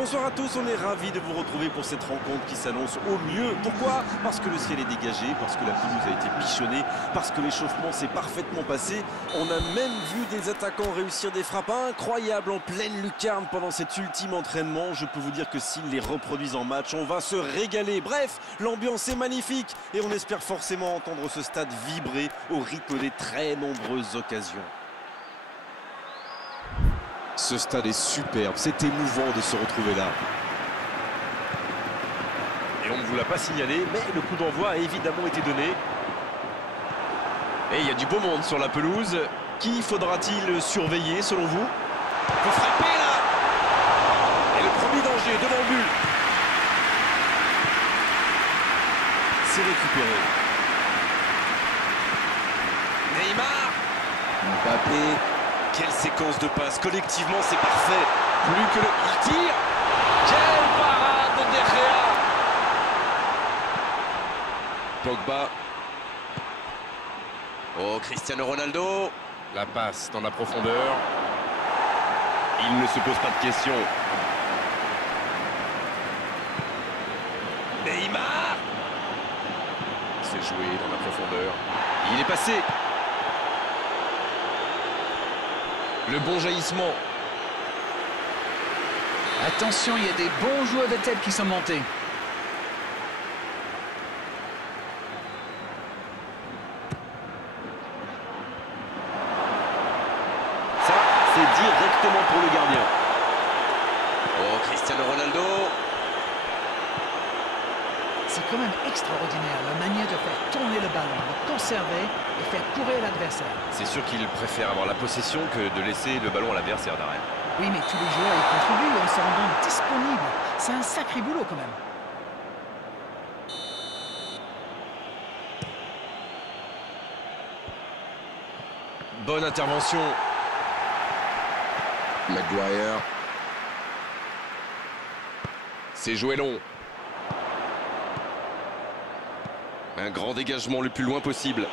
Bonsoir à tous, on est ravis de vous retrouver pour cette rencontre qui s'annonce au mieux. Pourquoi? Parce que le ciel est dégagé, parce que la pelouse a été bichonnée, parce que l'échauffement s'est parfaitement passé. On a même vu des attaquants réussir des frappes incroyables en pleine lucarne pendant cet ultime entraînement. Je peux vous dire que s'ils les reproduisent en match, on va se régaler. Bref, l'ambiance est magnifique et on espère forcément entendre ce stade vibrer au rythme des très nombreuses occasions. Ce stade est superbe, c'est émouvant de se retrouver là. Et on ne vous l'a pas signalé, mais le coup d'envoi a évidemment été donné. Et il y a du beau monde sur la pelouse. Qui faudra-t-il surveiller selon vous? Il faut frapper là. Et le premier danger devant le but. C'est récupéré. Neymar. Mbappé. Quelle séquence de passes, collectivement c'est parfait. Plus que le... Il tire. Quelle parade de De Gea. Pogba. Oh, Cristiano Ronaldo. La passe dans la profondeur. Il ne se pose pas de questions. Neymar. C'est joué dans la profondeur. Il est passé. Le bon jaillissement. Attention, il y a des bons joueurs de tête qui sont montés. Ça, c'est directement pour le gardien. Oh, Cristiano Ronaldo. C'est quand même extraordinaire la manière de faire tourner le ballon, de conserver et faire courir l'adversaire. C'est sûr qu'il préfère avoir la possession que de laisser le ballon à l'adversaire d'arrêt. Oui, mais tous les joueurs y contribuent en se rendant disponibles. C'est un sacré boulot quand même. Bonne intervention. Maguire. C'est joué long. Un grand dégagement le plus loin possible.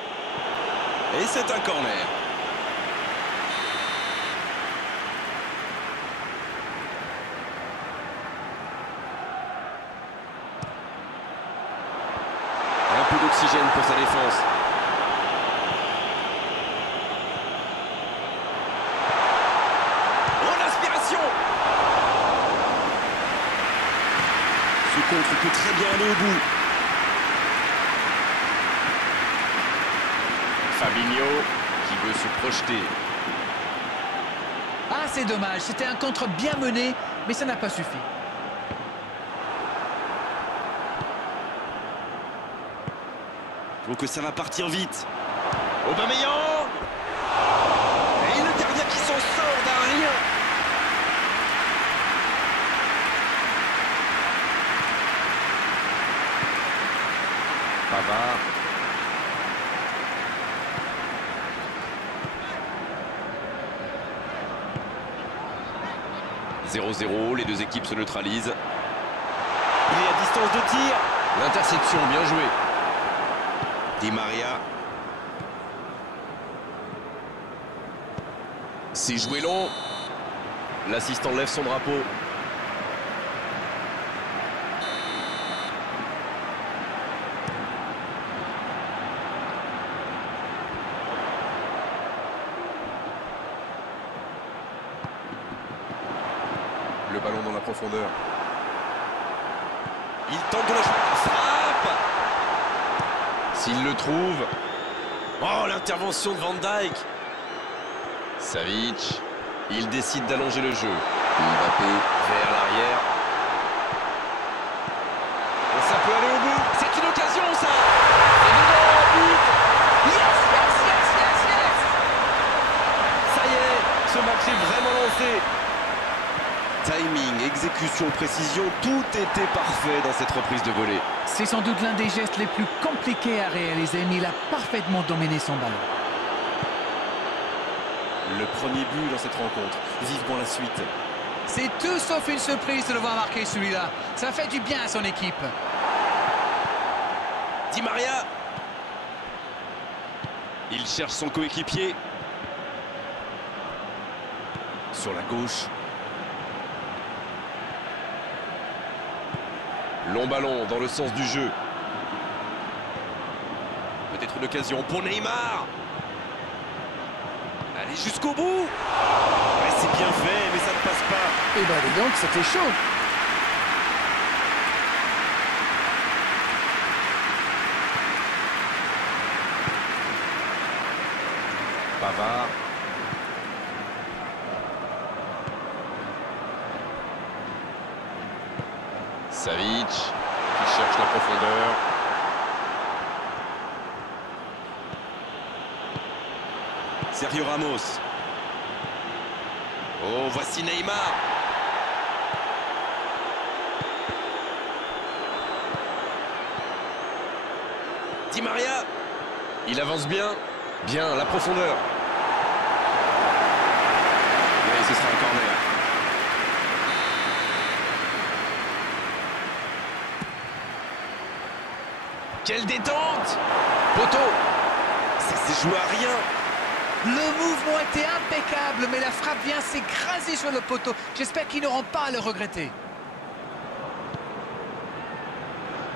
Et c'est un corner. Un peu d'oxygène pour sa défense. Oh, l'aspiration! Ce contre peut très bien aller au bout. Fabinho qui veut se projeter. Ah, c'est dommage. C'était un contre bien mené, mais ça n'a pas suffi. Je trouve que ça va partir vite. Aubameyang. Et le gardien qui s'en sort d'un rien. Pavard. 0-0, les deux équipes se neutralisent. Il est à distance de tir. L'interception, bien joué. Di Maria. C'est joué long. L'assistant lève son drapeau. Le ballon dans la profondeur. Il tente de la frappe. S'il le trouve. Oh, l'intervention de Van Dijk. Savic. Il décide d'allonger le jeu. Mbappé vers l'arrière. Et ça peut aller au bout. C'est une occasion, ça. Et dedans, but. Yes, yes, yes, yes, yes. Ça y est, ce match est vraiment lancé. Timing, exécution, précision, tout était parfait dans cette reprise de volée. C'est sans doute l'un des gestes les plus compliqués à réaliser, mais il a parfaitement dominé son ballon. Le premier but dans cette rencontre, vivement la suite. C'est tout sauf une surprise de le voir marquer celui-là. Ça fait du bien à son équipe. Di Maria. Il cherche son coéquipier. Sur la gauche. Long ballon dans le sens du jeu. Peut-être une occasion pour Neymar. Allez jusqu'au bout. Ouais, c'est bien fait, mais ça ne passe pas. Et ben dis donc, c'était chaud. Pavard. Savic qui cherche la profondeur. Sergio Ramos. Oh, voici Neymar. Di Maria. Il avance bien. Bien, la profondeur. Et ce sera un corner. Quelle détente! Poteau! Ça s'est joué à rien. Le mouvement était impeccable, mais la frappe vient s'écraser sur le poteau. J'espère qu'ils n'auront pas à le regretter.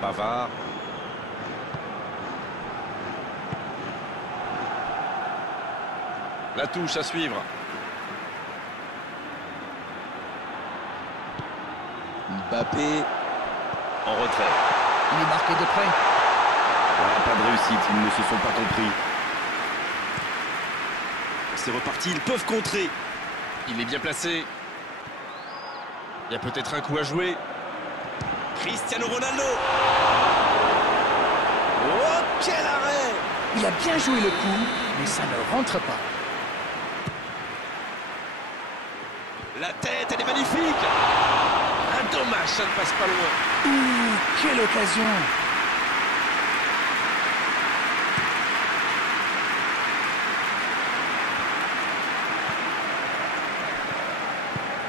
Pavard. La touche à suivre. Mbappé en retrait. Il est marqué de près. Voilà, pas de réussite, ils ne se sont pas compris. C'est reparti, ils peuvent contrer. Il est bien placé. Il y a peut-être un coup à jouer. Cristiano Ronaldo. Oh, quel arrêt! Il a bien joué le coup, mais ça ne rentre pas. La tête, elle est magnifique. Un dommage, ça ne passe pas loin. Ouh, quelle occasion!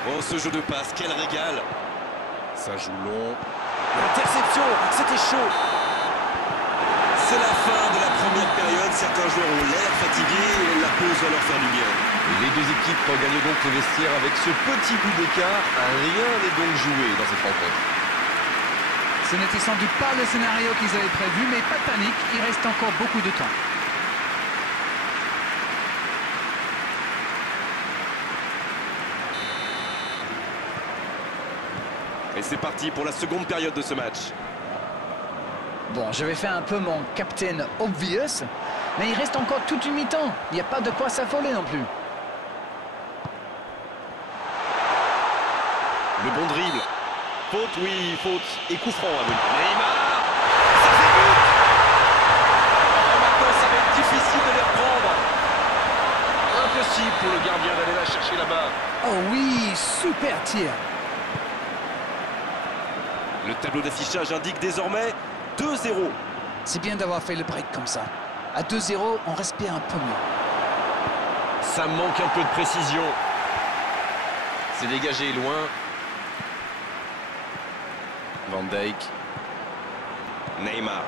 Oh, ce jeu de passe, quel régal. Ça joue long. L'interception, c'était chaud. C'est la fin de la première période. Certains joueurs ont l'air fatigués et la pause va leur faire du bien. Les deux équipes regagnent donc les vestiaires avec ce petit but d'écart. Rien n'est donc joué dans cette rencontre. Ce n'était sans doute pas le scénario qu'ils avaient prévu, mais pas de panique, il reste encore beaucoup de temps. Et c'est parti pour la seconde période de ce match. Bon, je vais faire un peu mon Captain Obvious, mais il reste encore toute une mi-temps. Il n'y a pas de quoi s'affoler non plus. Le bon dribble. Faute, oui, faute. Et coup franc à venir. Neymar. Ça fait but. Oh, maintenant, ça va être difficile de les reprendre. Impossible pour le gardien d'aller la chercher là-bas. Oh oui, super tir. Le tableau d'affichage indique désormais 2-0. C'est bien d'avoir fait le break comme ça. À 2-0, on respire un peu mieux. Ça manque un peu de précision. C'est dégagé loin. Van Dijk. Neymar.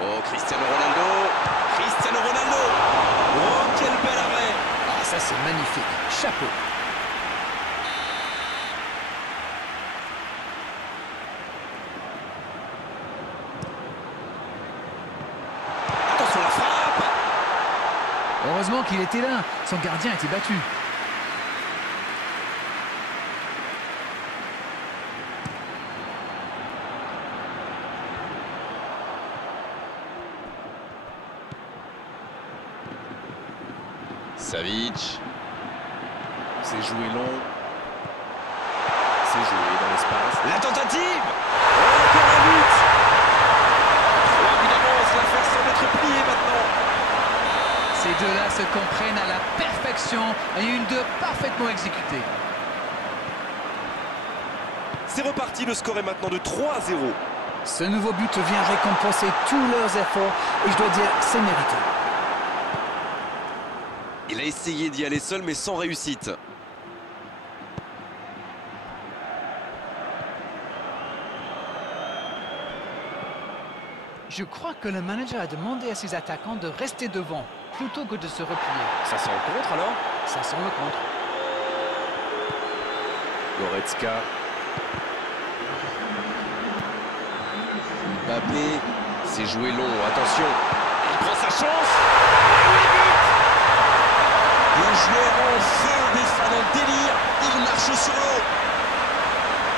Oh, Cristiano Ronaldo. Cristiano Ronaldo. Oh, quel bel arrêt. Ah, ça c'est magnifique. Chapeau. Attention la frappe. Heureusement qu'il était là. Son gardien était battu. Savic. C'est joué long. C'est joué dans l'espace. La tentative. Oh, encore un but. 3 buts d'avance, l'affaire semble être pliée maintenant. Ces deux-là se comprennent à la perfection et une de parfaitement exécutée. C'est reparti, le score est maintenant de 3-0. Ce nouveau but vient récompenser tous leurs efforts et je dois dire, c'est mérité. Il a essayé d'y aller seul mais sans réussite. Je crois que le manager a demandé à ses attaquants de rester devant plutôt que de se replier. Ça sent le contre alors? Ça sent le contre. Goretzka. Mbappé, c'est joué long, attention. Il prend sa chance. Et oui, but. Le joueur en feu, des fans en délire. Il marche sur l'eau.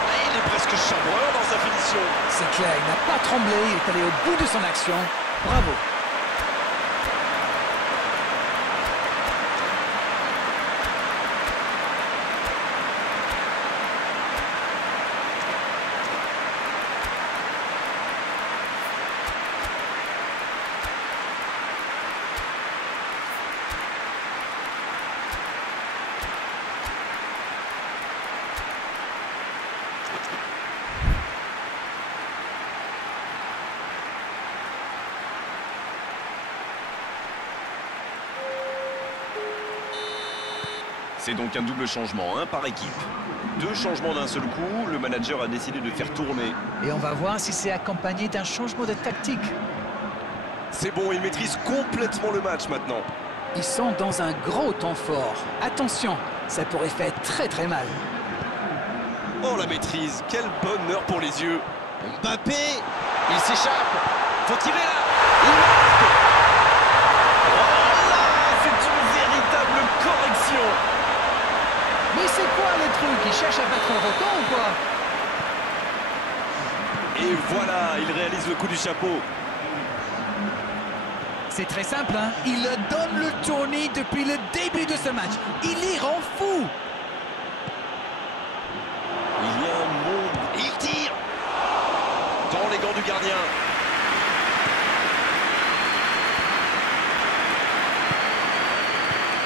Et il est presque chambreur dans sa finition. C'est clair, il n'a pas tremblé, il est allé au bout de son action. Bravo. C'est donc un double changement, un par équipe. 2 changements d'un seul coup, le manager a décidé de faire tourner. Et on va voir si c'est accompagné d'un changement de tactique. C'est bon, il maîtrise complètement le match maintenant. Ils sont dans un gros temps fort. Attention, ça pourrait faire très très mal. Oh la maîtrise, quel bonheur pour les yeux. Mbappé, il s'échappe. Faut tirer là. Il marque. Oh là, c'est une véritable correction. Mais c'est quoi le truc? Il cherche à battre un record ou quoi? Et voilà, il réalise le coup du chapeau. C'est très simple, hein? Il donne le tournis depuis le début de ce match. Il y rend fou. Il y a un monde. Et il tire dans les gants du gardien.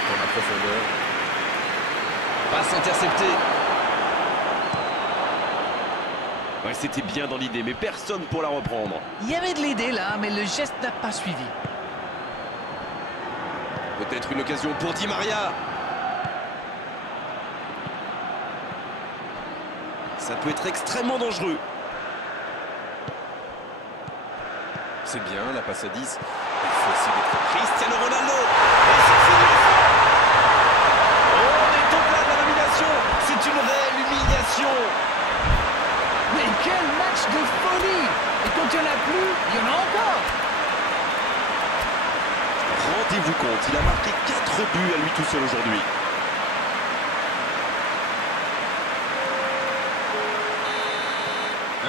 Dans la profondeur. Passe interceptée. Ouais, c'était bien dans l'idée, mais personne pour la reprendre. Il y avait de l'idée là, mais le geste n'a pas suivi. Peut-être une occasion pour Di Maria. Ça peut être extrêmement dangereux. C'est bien, la passe à 10. Il faut essayer d'être Cristiano Ronaldo. Et c'est fini. On est au-delà de la nomination. C'est une réelle humiliation. Mais quel match de folie! Et quand il n'y en a plus, il y en a encore! Rendez-vous compte, il a marqué 4 buts à lui tout seul aujourd'hui.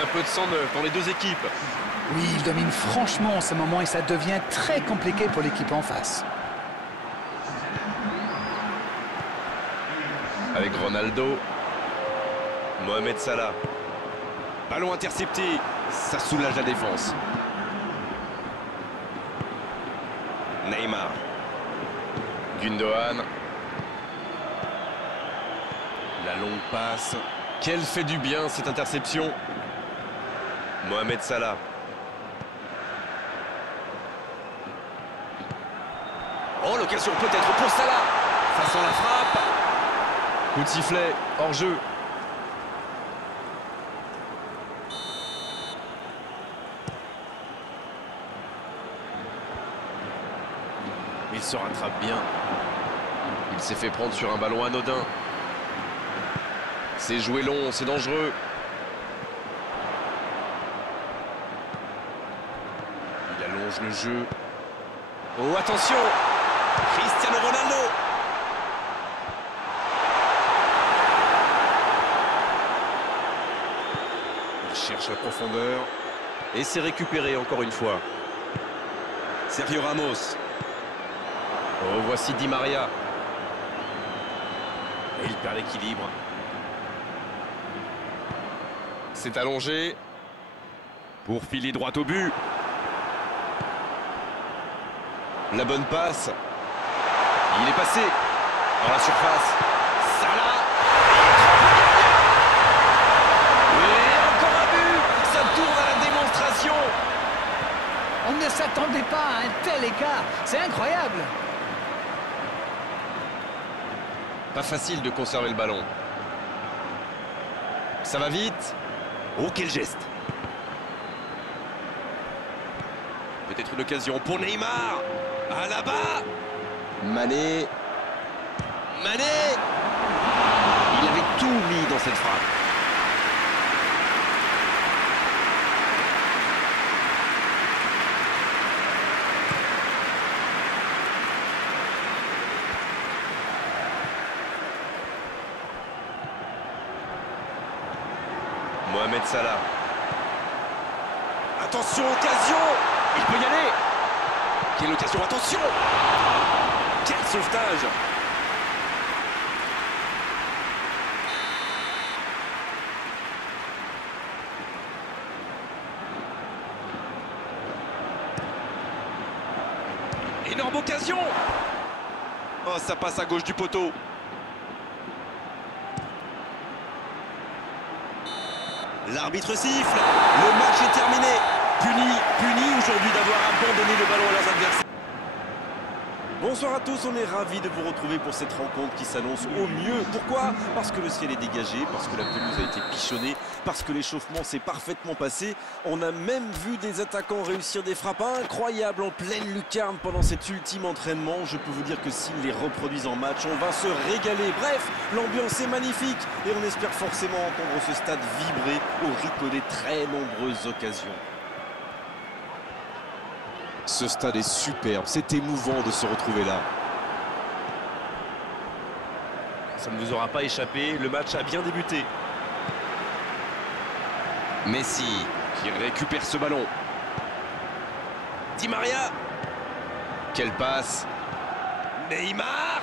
Un peu de sang neuf dans les deux équipes. Oui, il domine franchement en ce moment et ça devient très compliqué pour l'équipe en face. Avec Ronaldo. Mohamed Salah. Ballon intercepté, ça soulage la défense. Neymar. Gundogan. La longue passe. Quelle fait du bien cette interception. Mohamed Salah. Oh, l'occasion peut-être pour Salah. Ça sent la frappe. Coup de sifflet, hors jeu. Il se rattrape bien. Il s'est fait prendre sur un ballon anodin. C'est joué long, c'est dangereux. Il allonge le jeu. Oh, attention! Cristiano Ronaldo! Il cherche la profondeur. Et c'est récupéré encore une fois. Sergio Ramos. Oh, voici Di Maria. Et il perd l'équilibre. C'est allongé. Pour filer droit au but. La bonne passe. Il est passé. Dans la surface. Salah. Et encore un but. Ça tourne à la démonstration. On ne s'attendait pas à un tel écart. C'est incroyable. Pas facile de conserver le ballon. Ça va vite. Oh, quel geste. Peut-être une occasion pour Neymar. À là-bas. Mané. Mané. Il avait tout mis dans cette frappe. Mohamed Salah. Attention, occasion! Il peut y aller! Quelle occasion, attention! Quel sauvetage! Énorme occasion! Oh, ça passe à gauche du poteau. L'arbitre siffle. Le match est terminé. Puni aujourd'hui d'avoir abandonné le ballon à leurs adversaires. Bonsoir à tous, on est ravis de vous retrouver pour cette rencontre qui s'annonce au mieux. Pourquoi? Parce que le ciel est dégagé, parce que la pelouse a été pichonnée, parce que l'échauffement s'est parfaitement passé. On a même vu des attaquants réussir des frappes incroyables en pleine lucarne pendant cet ultime entraînement. Je peux vous dire que s'ils les reproduisent en match, on va se régaler. Bref, l'ambiance est magnifique et on espère forcément entendre ce stade vibrer au rythme des très nombreuses occasions. Ce stade est superbe, c'est émouvant de se retrouver là. Ça ne vous aura pas échappé, le match a bien débuté. Messi qui récupère ce ballon. Di Maria. Quelle passe. Neymar.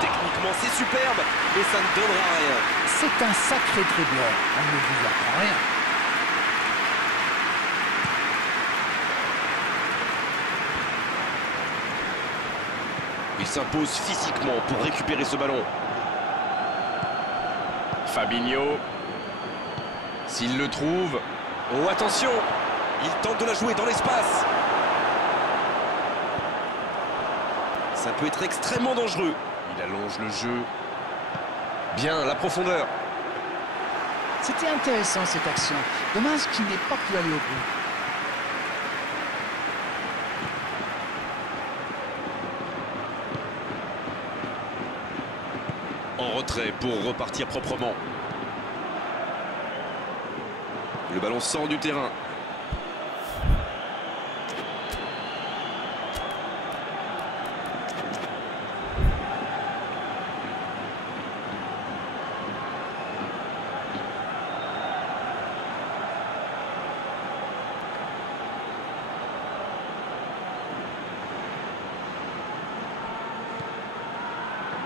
Techniquement c'est superbe, mais ça ne donnera rien. C'est un sacré dribbleur, on ne vous apprend rien. Il s'impose physiquement pour récupérer ce ballon. Fabinho. S'il le trouve. Oh, attention! Il tente de la jouer dans l'espace. Ça peut être extrêmement dangereux. Il allonge le jeu. Bien, la profondeur. C'était intéressant cette action. Dommage qu'il n'ait pas pu aller au bout. En retrait pour repartir proprement. Le ballon sort du terrain.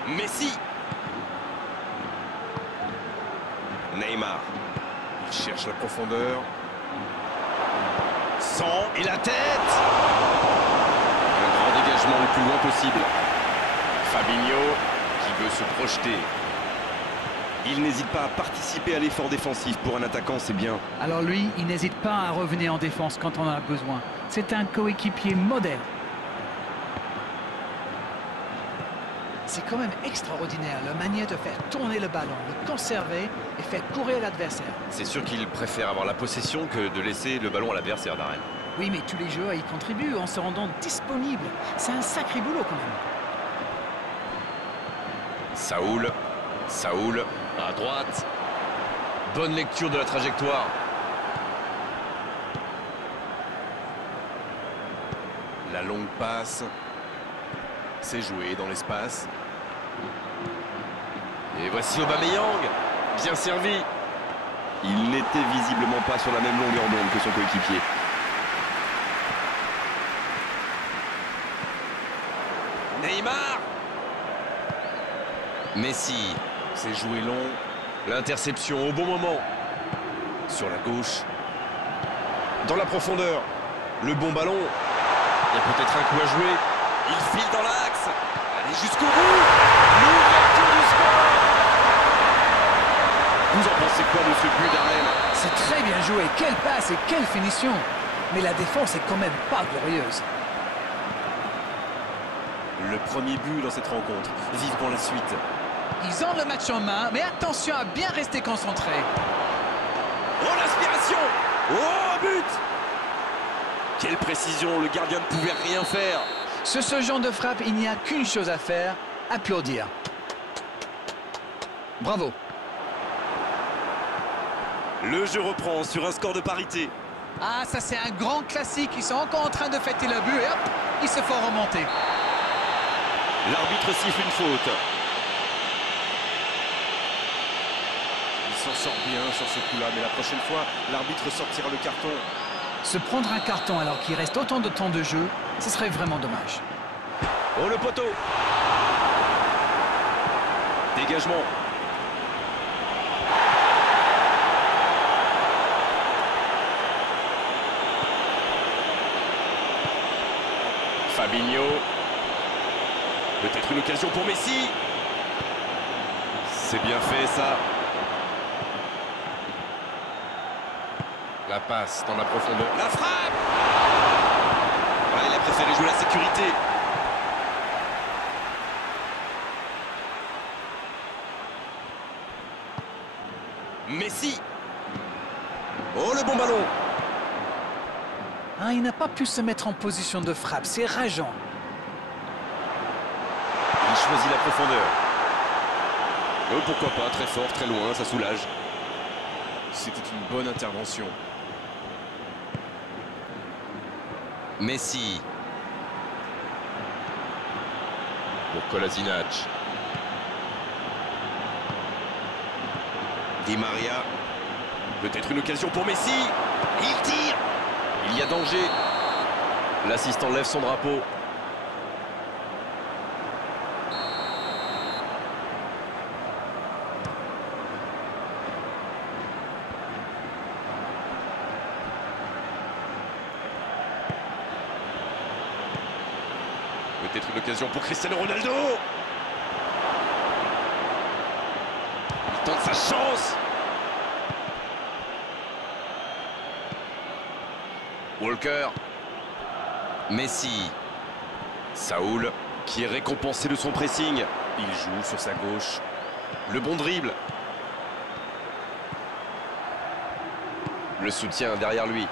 Messi. Neymar. Il cherche la profondeur. Et la tête. Un grand dégagement le plus loin possible. Fabinho qui veut se projeter. Il n'hésite pas à participer à l'effort défensif. Pour un attaquant, c'est bien. Alors lui, il n'hésite pas à revenir en défense quand on en a besoin. C'est un coéquipier modèle. C'est quand même extraordinaire la manière de faire tourner le ballon, de conserver et faire courir l'adversaire. C'est sûr qu'il préfère avoir la possession que de laisser le ballon à l'adversaire, Darren. Oui, mais tous les joueurs y contribuent en se rendant disponibles. C'est un sacré boulot quand même. Saoul, à droite. Bonne lecture de la trajectoire. La longue passe. C'est joué dans l'espace. Et voici Aubameyang. Bien servi. Il n'était visiblement pas sur la même longueur d'onde que son coéquipier. Neymar. Messi. C'est joué long. L'interception au bon moment. Sur la gauche. Dans la profondeur. Le bon ballon. Il y a peut-être un coup à jouer. Il file dans l'axe. Allez jusqu'au bout. L'ouverture du score. Vous en pensez quoi de ce but, Darren? C'est très bien joué. Quelle passe et quelle finition. Mais la défense est quand même pas glorieuse. Le premier but dans cette rencontre. Vivement la suite. Ils ont le match en main, mais attention à bien rester concentré. Oh, l'inspiration. Oh, but. Quelle précision. Le gardien ne pouvait rien faire. Sur ce genre de frappe, il n'y a qu'une chose à faire, applaudir. Bravo. Le jeu reprend sur un score de parité. Ah, ça c'est un grand classique. Ils sont encore en train de fêter le but et hop, ils se font remonter. L'arbitre siffle une faute. s'en sort bien sur ce coup-là, mais la prochaine fois, l'arbitre sortira le carton. Se prendre un carton alors qu'il reste autant de temps de jeu, ce serait vraiment dommage. Oh, le poteau! Dégagement. Fabinho. Peut-être une occasion pour Messi. C'est bien fait, ça. La passe dans la profondeur. La frappe! Ah, il a préféré jouer la sécurité. Messi. Oh, le bon ballon. Ah, il n'a pas pu se mettre en position de frappe, c'est rageant. Il choisit la profondeur. Oh, pourquoi pas, très fort, très loin, ça soulage. C'était une bonne intervention. Messi. Pour Kolasinac. Di Maria. Peut-être une occasion pour Messi. Il tire. Il y a danger. L'assistant lève son drapeau. Peut-être une occasion pour Cristiano Ronaldo. Il tente sa chance. Walker. Messi. Saoul, qui est récompensé de son pressing. Il joue sur sa gauche. Le bon dribble. Le soutien derrière lui.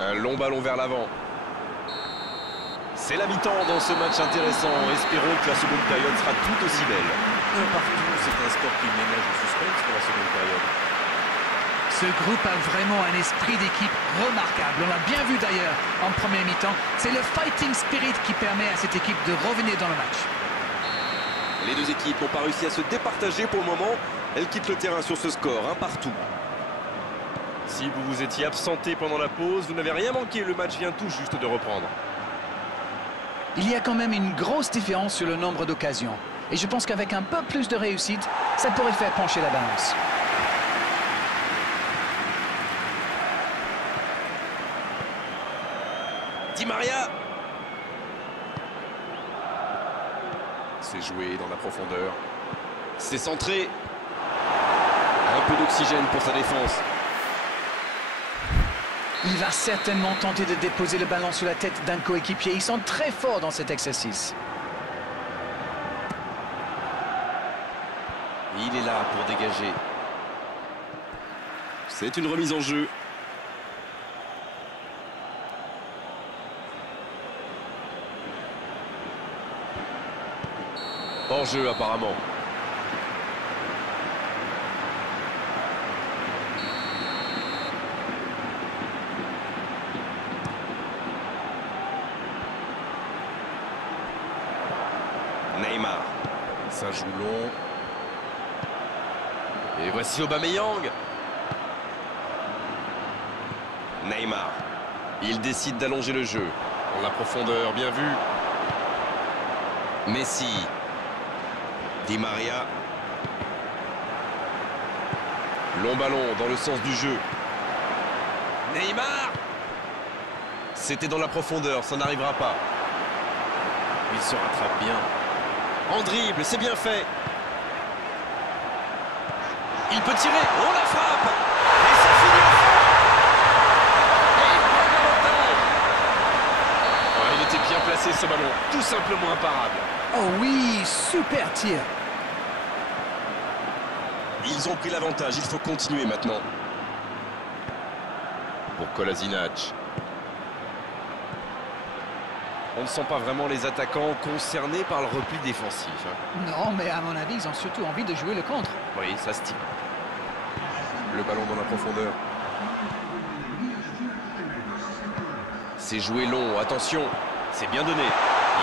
Un long ballon vers l'avant. C'est la mi-temps dans ce match intéressant. Espérons que la seconde période sera tout aussi belle. Un partout, c'est un score qui ménage le suspense pour la seconde période. Ce groupe a vraiment un esprit d'équipe remarquable. On l'a bien vu d'ailleurs en première mi-temps. C'est le fighting spirit qui permet à cette équipe de revenir dans le match. Les deux équipes n'ont pas réussi à se départager pour le moment. Elles quittent le terrain sur ce score, un partout. Si vous vous étiez absenté pendant la pause, vous n'avez rien manqué. Le match vient tout juste de reprendre. Il y a quand même une grosse différence sur le nombre d'occasions. Et je pense qu'avec un peu plus de réussite, ça pourrait faire pencher la balance. Di Maria. C'est joué dans la profondeur. C'est centré. Un peu d'oxygène pour sa défense. Il va certainement tenter de déposer le ballon sur la tête d'un coéquipier. Ils sont très forts dans cet exercice. Il est là pour dégager. C'est une remise en jeu. Hors jeu apparemment. Neymar. Ça joue long. Et voici Aubameyang. Neymar. Il décide d'allonger le jeu. Dans la profondeur, bien vu. Messi. Di Maria. Long ballon dans le sens du jeu. Neymar. C'était dans la profondeur, ça n'arrivera pas. Il se rattrape bien. En dribble, c'est bien fait. Il peut tirer. Oh, la frappe. Et ça finit. Et il prend l'avantage. Oh, il était bien placé ce ballon. Tout simplement imparable. Oh oui, super tir. Ils ont pris l'avantage. Il faut continuer maintenant. Pour Kolasinac. On ne sent pas vraiment les attaquants concernés par le repli défensif. Non, mais à mon avis, ils ont surtout envie de jouer le contre. Oui, ça se tient. Le ballon dans la profondeur. C'est joué long, attention. C'est bien donné.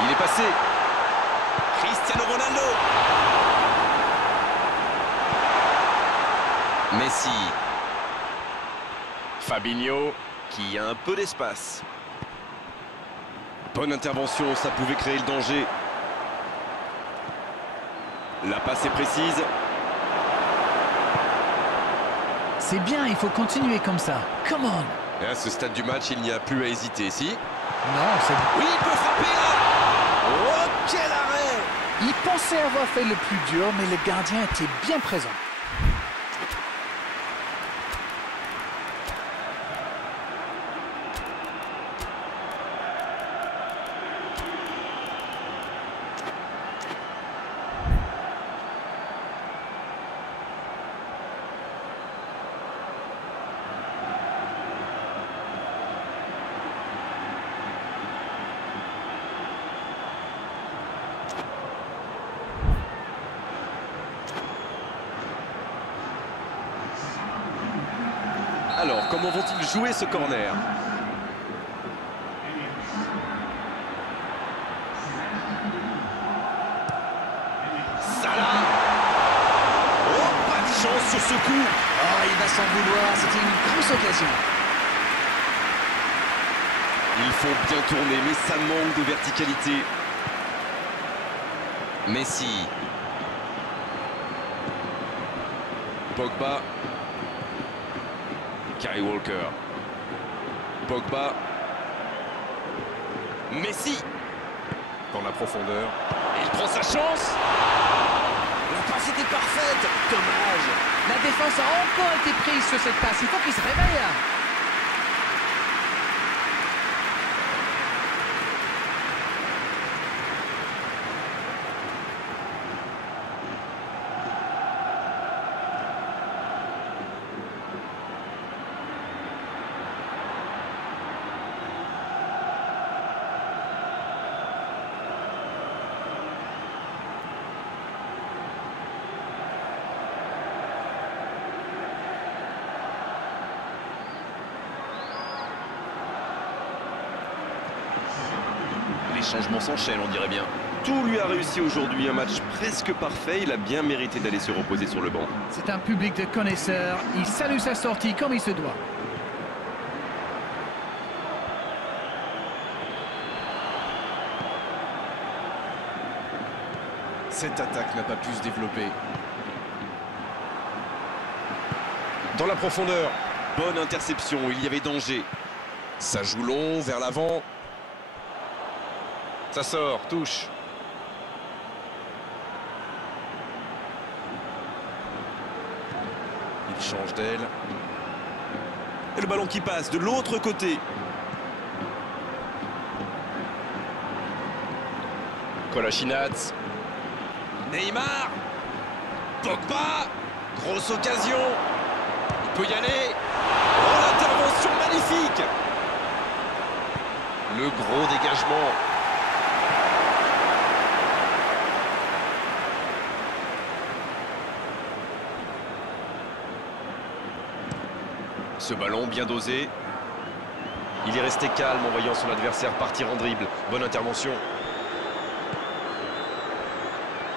Il est passé. Cristiano Ronaldo. Messi. Fabinho qui a un peu d'espace. Bonne intervention, ça pouvait créer le danger. La passe est précise. C'est bien, il faut continuer comme ça. Come on. Et à ce stade du match, il n'y a plus à hésiter. Si. Non, c'est... Oui, il peut frapper là. Oh, quel arrêt! Il pensait avoir fait le plus dur, mais le gardien était bien présent. Alors, comment vont-ils jouer ce corner? Salah! Oh, pas de chance sur ce coup! Oh, il va s'en vouloir, c'était une grosse occasion. Il faut bien tourner, mais ça manque de verticalité. Messi. Pogba. Kyle Walker. Pogba. Messi. Dans la profondeur. Il prend sa chance. La passe était parfaite. Dommage. La défense a encore été prise sur cette passe. Il faut qu'il se réveille. Les changements s'enchaînent, on dirait bien. Tout lui a réussi aujourd'hui, un match presque parfait. Il a bien mérité d'aller se reposer sur le banc. C'est un public de connaisseurs. Il salue sa sortie comme il se doit. Cette attaque n'a pas pu se développer. Dans la profondeur. Bonne interception, il y avait danger. Ça joue long, vers l'avant. Ça sort, touche. Il change d'aile. Et le ballon qui passe de l'autre côté. Kolasinac. Neymar. Pogba. Grosse occasion. Il peut y aller. Oh, l'intervention magnifique. Le gros dégagement. Ce ballon bien dosé. Il est resté calme en voyant son adversaire partir en dribble. Bonne intervention.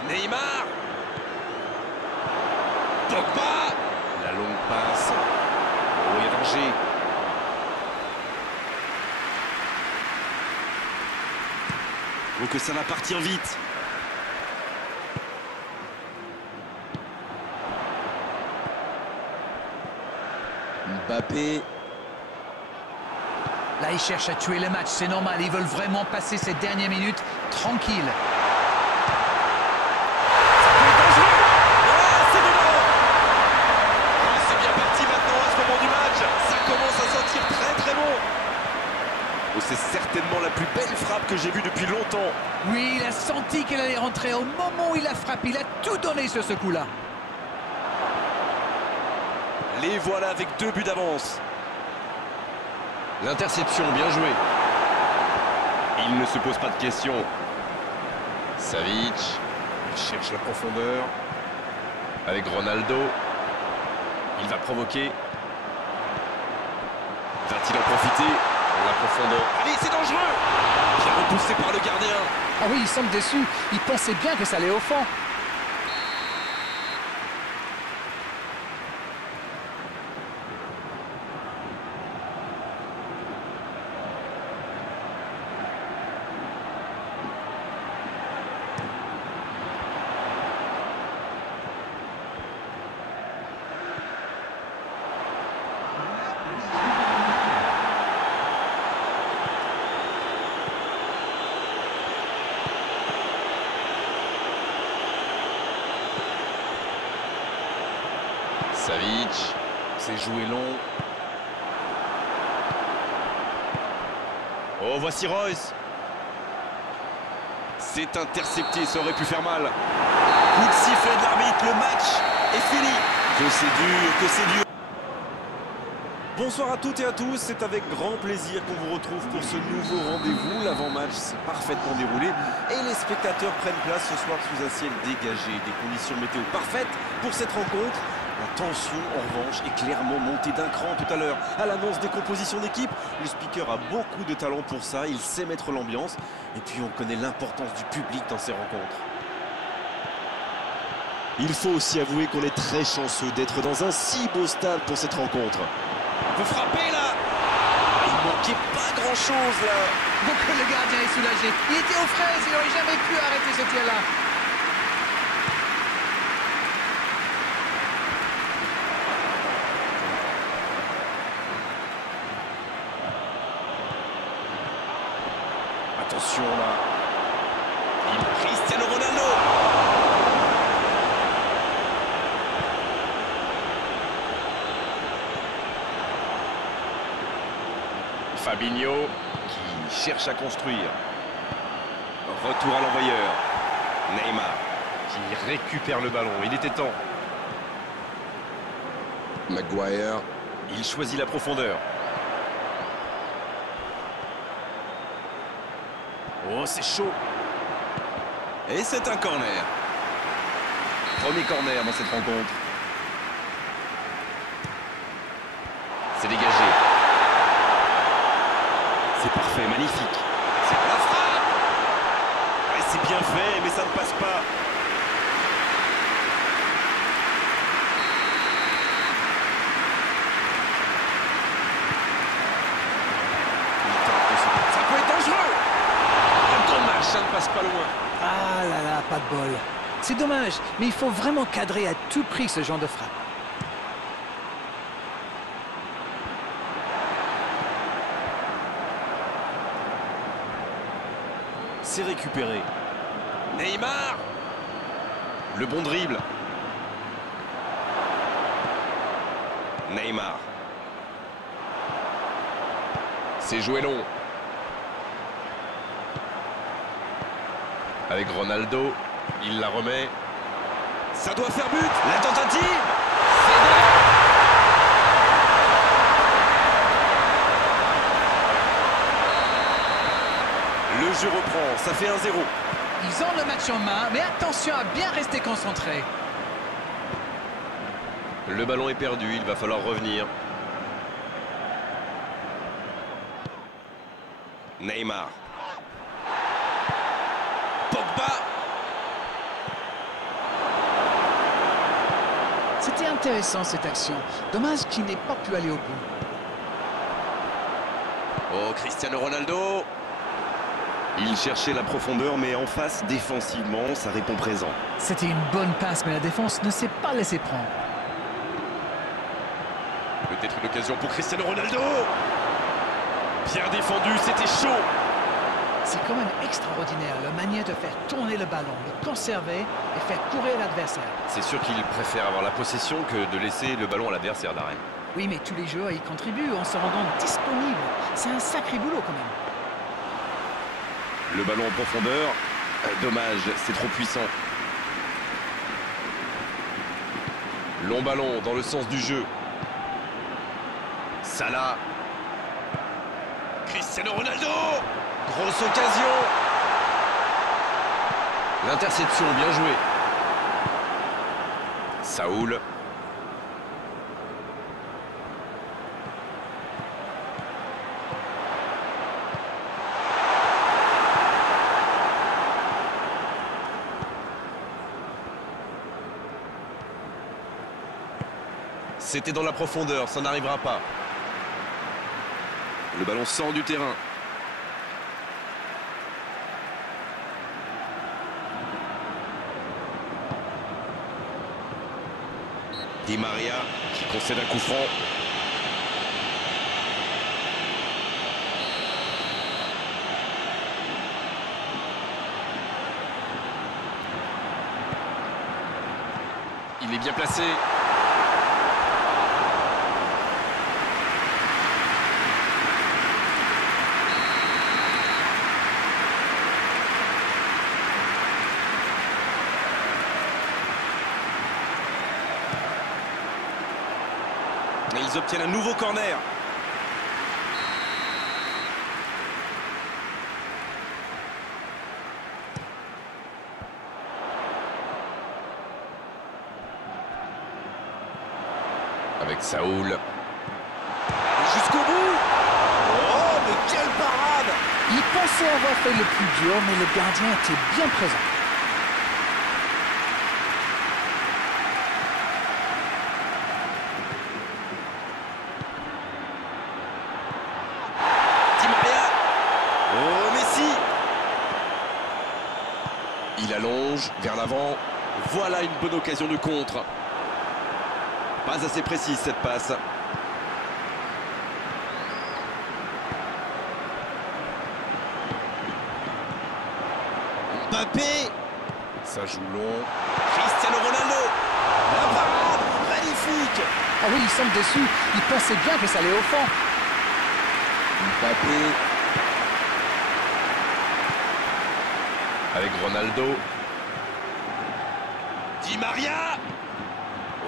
Neymar. Pogba. La longue passe. Oh, il y a danger. Faut que ça va partir vite. Mbappé. Là, ils cherchent à tuer le match. C'est normal. Ils veulent vraiment passer ces dernières minutes tranquilles. C'est certainement la plus belle frappe que j'ai vue depuis longtemps. Oui, il a senti qu'elle allait rentrer au moment où il a frappé. Il a tout donné sur ce coup-là. Les voilà avec 2 buts d'avance. L'interception, bien joué. Il ne se pose pas de questions. Savic cherche la profondeur. Avec Ronaldo. Il va provoquer. Va-t-il en profiter? La profondeur. Allez, c'est dangereux. Bien poussé par le gardien. Ah oui, il semble déçu. Il pensait bien que ça allait au fond. Savic, c'est joué long. Oh, voici Royce. C'est intercepté, ça aurait pu faire mal. Coup de sifflet de l'arbitre, le match est fini. Que c'est dur, que c'est dur. Bonsoir à toutes et à tous, c'est avec grand plaisir qu'on vous retrouve pour ce nouveau rendez-vous. L'avant-match s'est parfaitement déroulé et les spectateurs prennent place ce soir sous un ciel dégagé. Des conditions météo parfaites pour cette rencontre. La tension, en revanche, est clairement montée d'un cran tout à l'heure. À l'annonce des compositions d'équipe, le speaker a beaucoup de talent pour ça, il sait mettre l'ambiance. Et puis on connaît l'importance du public dans ces rencontres. Il faut aussi avouer qu'on est très chanceux d'être dans un si beau stade pour cette rencontre. On peut frapper là. Il manquait pas grand chose là. Donc le gardien est soulagé. Il était aux fraises, il n'aurait jamais pu arrêter ce tir-là. Attention là. Cristiano Ronaldo. Fabinho qui cherche à construire. Retour à l'envoyeur. Neymar qui récupère le ballon. Il était temps. Maguire. Il choisit la profondeur. Oh, c'est chaud. Et c'est un corner. Premier corner dans cette rencontre. C'est dégagé. C'est parfait, magnifique. C'est la frappe. Ouais, c'est bien fait, mais ça ne passe pas. Ça peut être dangereux. Dommage, ça ne passe pas loin. Ah là là, pas de bol. C'est dommage, mais il faut vraiment cadrer à tout prix ce genre de frappe. C'est récupéré. Neymar. Le bon dribble. Neymar. C'est joué long. Avec Ronaldo, il la remet. Ça doit faire but. La tentative. Le jeu reprend, ça fait 1-0. Ils ont le match en main, mais attention à bien rester concentré. Le ballon est perdu, il va falloir revenir. Neymar. Pogba. C'était intéressant cette action. Dommage qu'il n'ait pas pu aller au bout. Oh, Cristiano Ronaldo. Il cherchait la profondeur, mais en face, défensivement, ça répond présent. C'était une bonne passe, mais la défense ne s'est pas laissée prendre. Peut-être une occasion pour Cristiano Ronaldo. Bien défendu, c'était chaud. C'est quand même extraordinaire, la manière de faire tourner le ballon, le conserver et faire courir l'adversaire. C'est sûr qu'il préfère avoir la possession que de laisser le ballon à l'adversaire, Darren. Oui, mais tous les joueurs y contribuent en se rendant disponibles. C'est un sacré boulot quand même. Le ballon en profondeur. Dommage, c'est trop puissant. Long ballon dans le sens du jeu. Salah. Cristiano Ronaldo. Grosse occasion. L'interception, bien joué. Saoul. C'était dans la profondeur, ça n'arrivera pas. Le ballon sort du terrain. Di Maria qui concède un coup franc. Il est bien placé. Et ils obtiennent un nouveau corner. Avec Saoul. Jusqu'au bout. Oh, mais quelle parade! Il pensait avoir fait le plus dur, mais le gardien était bien présent. Di Maria. Oh, Messi. Il allonge vers l'avant. Voilà une bonne occasion de contre. Pas assez précise cette passe. Mbappé. Ça joue long. Cristiano Ronaldo. La parade. Magnifique. Ah oui, il semble déçu. Il pensait bien que ça allait au fond. Mbappé. Avec Ronaldo. Di Maria.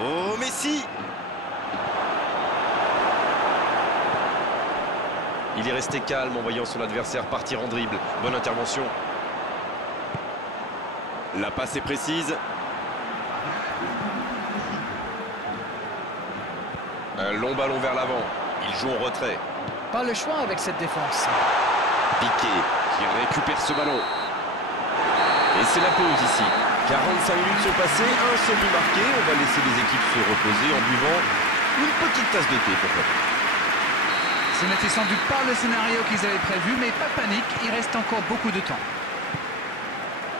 Oh, Messi. Il est resté calme en voyant son adversaire partir en dribble. Bonne intervention. La passe est précise. Un long ballon vers l'avant. Il joue en retrait. Pas le choix avec cette défense. Piqué qui récupère ce ballon. Et c'est la pause ici. 45 minutes sont passées, un seul but marqué. On va laisser les équipes se reposer en buvant une petite tasse de thé, pourquoi pas. Ce n'était sans doute pas le scénario qu'ils avaient prévu, mais pas de panique, il reste encore beaucoup de temps.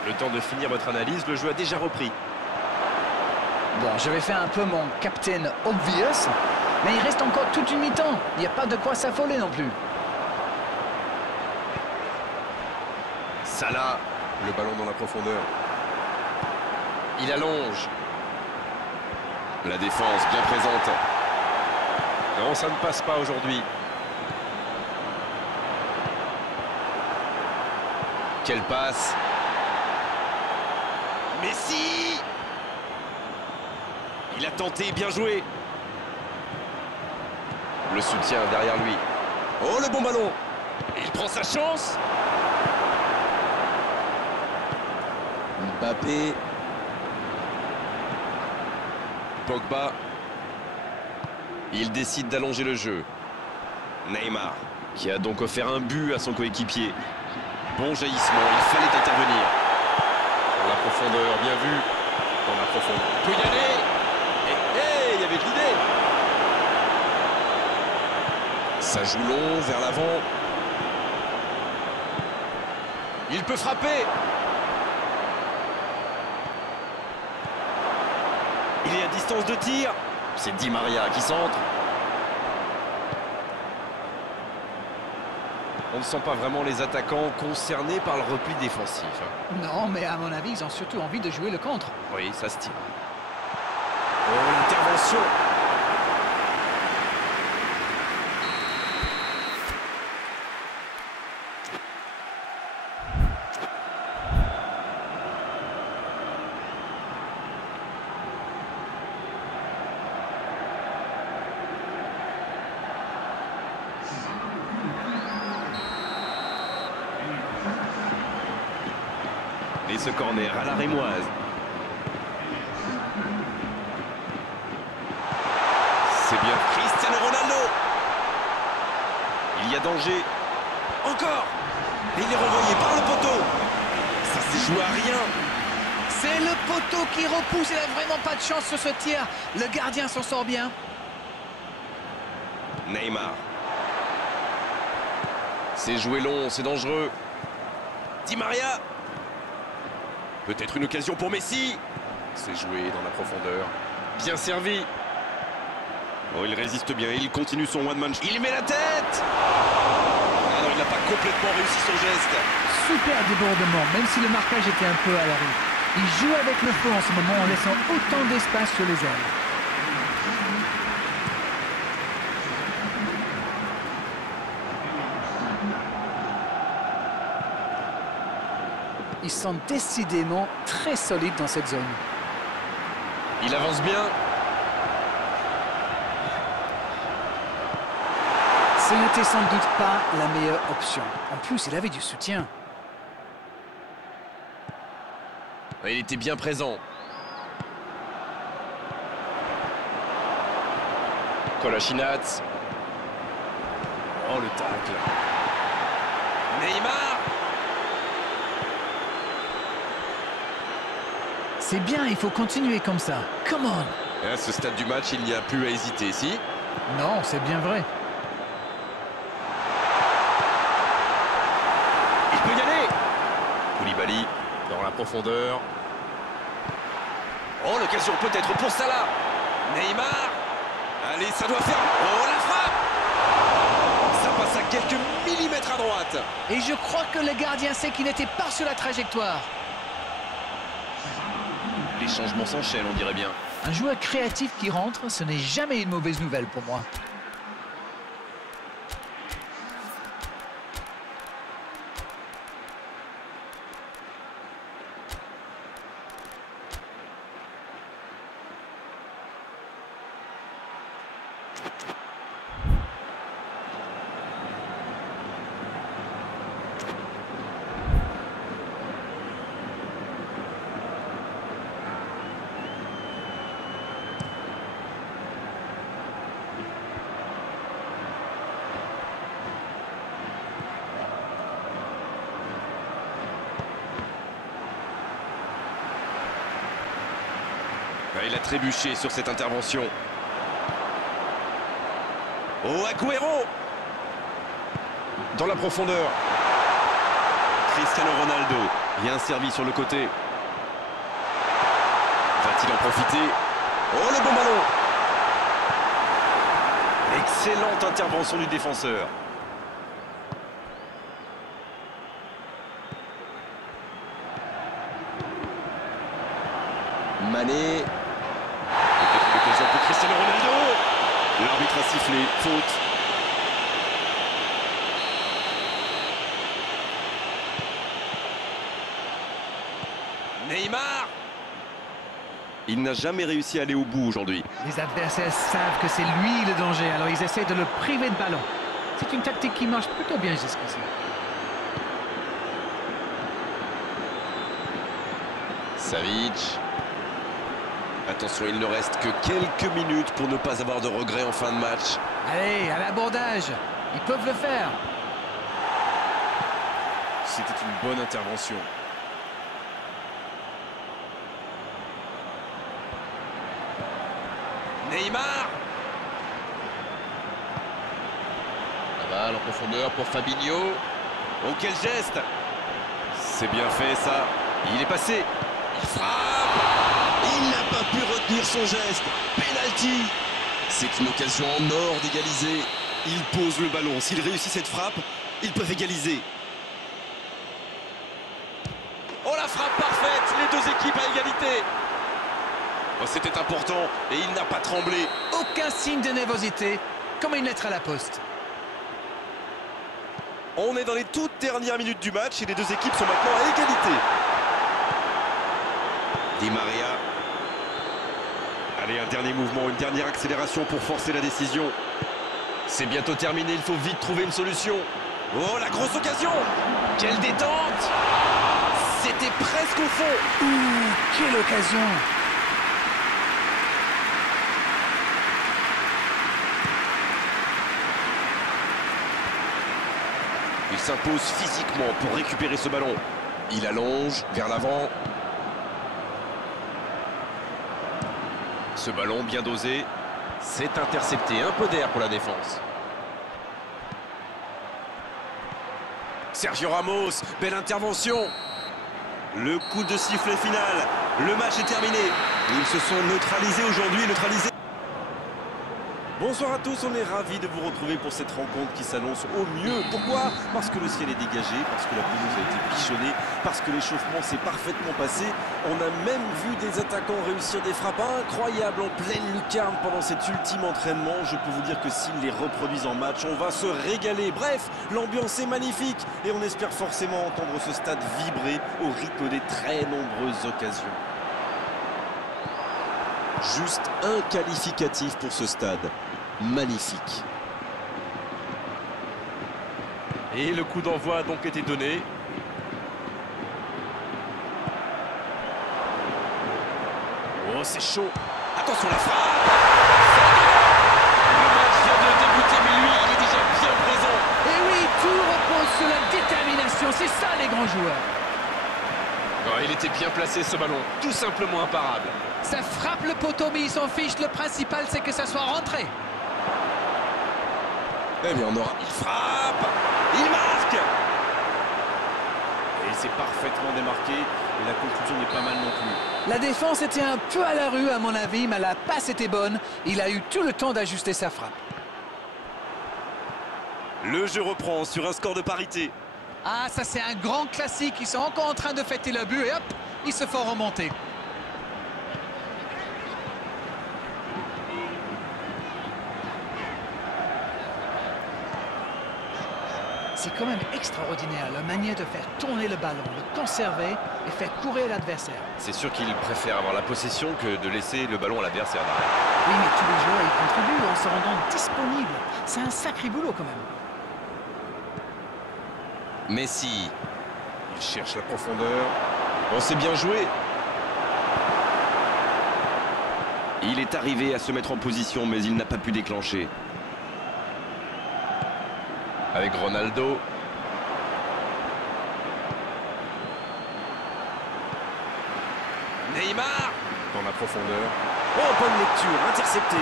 Le temps de finir votre analyse, le jeu a déjà repris. Bon, j'avais fait un peu mon Captain Obvious, mais il reste encore toute une mi-temps. Il n'y a pas de quoi s'affoler non plus. Salah, le ballon dans la profondeur. Il allonge. La défense bien présente. Non, ça ne passe pas aujourd'hui. Quelle passe. Messi. Il a tenté, bien joué. Le soutien derrière lui. Oh, le bon ballon. Il prend sa chance. Mbappé. Pogba. Il décide d'allonger le jeu. Neymar, qui a donc offert un but à son coéquipier. Bon jaillissement, il fallait intervenir. Dans la profondeur, bien vu. Dans la profondeur. Il peut y aller. Il y avait de l'idée. Ça joue long, vers l'avant. Il peut frapper. Il est à distance de tir. C'est Di Maria qui centre. On ne sent pas vraiment les attaquants concernés par le repli défensif. Non, mais à mon avis, ils ont surtout envie de jouer le contre. Oui, ça se tient. Oh, l'intervention. Et ce corner à la rémoise. C'est bien Cristiano Ronaldo. Il y a danger. Encore. Et il est renvoyé par le poteau. Ça s'est joué à rien. C'est le poteau qui repousse. Il n'a vraiment pas de chance sur ce tir. Le gardien s'en sort bien. Neymar. C'est joué long, c'est dangereux. Di Maria. Peut-être une occasion pour Messi. C'est joué dans la profondeur. Bien servi. Oh, il résiste bien, il continue son one-man. Il met la tête. Ah non, il n'a pas complètement réussi son geste. Super débordement, même si le marquage était un peu à l'arrêt. Il joue avec le feu en ce moment en laissant autant d'espace sur les ailes. Ils sont décidément très solides dans cette zone. Il avance bien. Ce n'était sans doute pas la meilleure option. En plus, il avait du soutien. Il était bien présent. Kolasinac. Oh, le tacle. Neymar. C'est bien, il faut continuer comme ça. Come on! À ce stade du match, il n'y a plus à hésiter, si? Non, c'est bien vrai. Il peut y aller. Koulibaly dans la profondeur. Oh, l'occasion peut-être pour Salah. Neymar. Allez, ça doit faire... Oh, la frappe. Ça passe à quelques millimètres à droite. Et je crois que le gardien sait qu'il n'était pas sur la trajectoire. Les changements s'enchaînent, on dirait bien. Un joueur créatif qui rentre, ce n'est jamais une mauvaise nouvelle pour moi. Il a trébuché sur cette intervention. Oh, Agüero. Dans la profondeur. Cristiano Ronaldo. Bien servi sur le côté. Va-t-il en profiter? Oh, le bon ballon. Excellente intervention du défenseur. Mané. Peut-être l'occasion pour Cristiano Ronaldo. L'arbitre a sifflé, faute. Neymar. Il n'a jamais réussi à aller au bout aujourd'hui. Les adversaires savent que c'est lui le danger, alors ils essaient de le priver de ballon. C'est une tactique qui marche plutôt bien jusqu'ici. Savic. Attention, il ne reste que quelques minutes pour ne pas avoir de regrets en fin de match. Allez, à l'abordage. Ils peuvent le faire. C'était une bonne intervention. Neymar. La balle en profondeur pour Fabinho. Oh, quel geste! C'est bien fait, ça. Il est passé. Il frappe. Il n'a pas pu retenir son geste. Penalty. C'est une occasion en or d'égaliser. Il pose le ballon. S'il réussit cette frappe, ils peuvent égaliser. Oh, la frappe parfaite. Les deux équipes à égalité. Oh, c'était important et il n'a pas tremblé. Aucun signe de nervosité, comme une lettre à la poste. On est dans les toutes dernières minutes du match et les deux équipes sont maintenant à égalité. Di Maria. Allez, un dernier mouvement, une dernière accélération pour forcer la décision. C'est bientôt terminé, il faut vite trouver une solution. Oh, la grosse occasion! Quelle détente! C'était presque au fond. Ouh, quelle occasion! Il s'impose physiquement pour récupérer ce ballon. Il allonge vers l'avant. Ce ballon bien dosé. C'est intercepté. Un peu d'air pour la défense. Sergio Ramos, belle intervention. Le coup de sifflet final. Le match est terminé. Ils se sont neutralisés aujourd'hui, Bonsoir à tous, on est ravis de vous retrouver pour cette rencontre qui s'annonce au mieux. Pourquoi? Parce que le ciel est dégagé, parce que la pelouse a été bichonnée, parce que l'échauffement s'est parfaitement passé. On a même vu des attaquants réussir des frappes incroyables en pleine lucarne pendant cet ultime entraînement. Je peux vous dire que s'ils les reproduisent en match, on va se régaler. Bref, l'ambiance est magnifique et on espère forcément entendre ce stade vibrer au rythme des très nombreuses occasions. Juste un qualificatif pour ce stade. Magnifique. Et le coup d'envoi a donc été donné. Oh, c'est chaud. Attention la frappe. Le match vient de débuter, mais lui, il est déjà bien présent. Et oui, tout repose sur la détermination. C'est ça, les grands joueurs. Oh, il était bien placé, ce ballon. Tout simplement imparable. Ça frappe le poteau, mais il s'en fiche. Le principal, c'est que ça soit rentré. Eh bien, on aura... Il frappe. Il marque. Et c'est parfaitement démarqué. Et la conclusion n'est pas mal non plus. La défense était un peu à la rue, à mon avis, mais la passe était bonne. Il a eu tout le temps d'ajuster sa frappe. Le jeu reprend sur un score de parité. Ah, ça c'est un grand classique. Ils sont encore en train de fêter le but et hop, ils se font remonter. C'est quand même extraordinaire la manière de faire tourner le ballon, le conserver et faire courir l'adversaire. C'est sûr qu'il préfère avoir la possession que de laisser le ballon à l'adversaire. Oui, mais tous les joueurs y contribuent en se rendant disponibles. C'est un sacré boulot quand même. Messi. Il cherche la profondeur. Oh, c'est bien joué. Il est arrivé à se mettre en position, mais il n'a pas pu déclencher. Avec Ronaldo. Neymar. Dans la profondeur. Oh, bonne lecture, intercepté.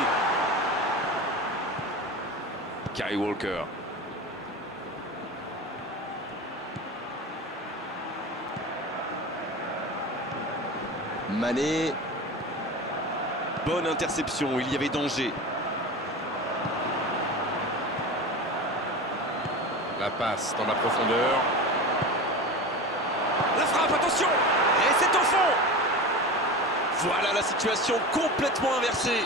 Kyle Walker. Mané. Bonne interception, il y avait danger. La passe dans la profondeur. La frappe, attention. Et c'est au fond. Voilà la situation complètement inversée.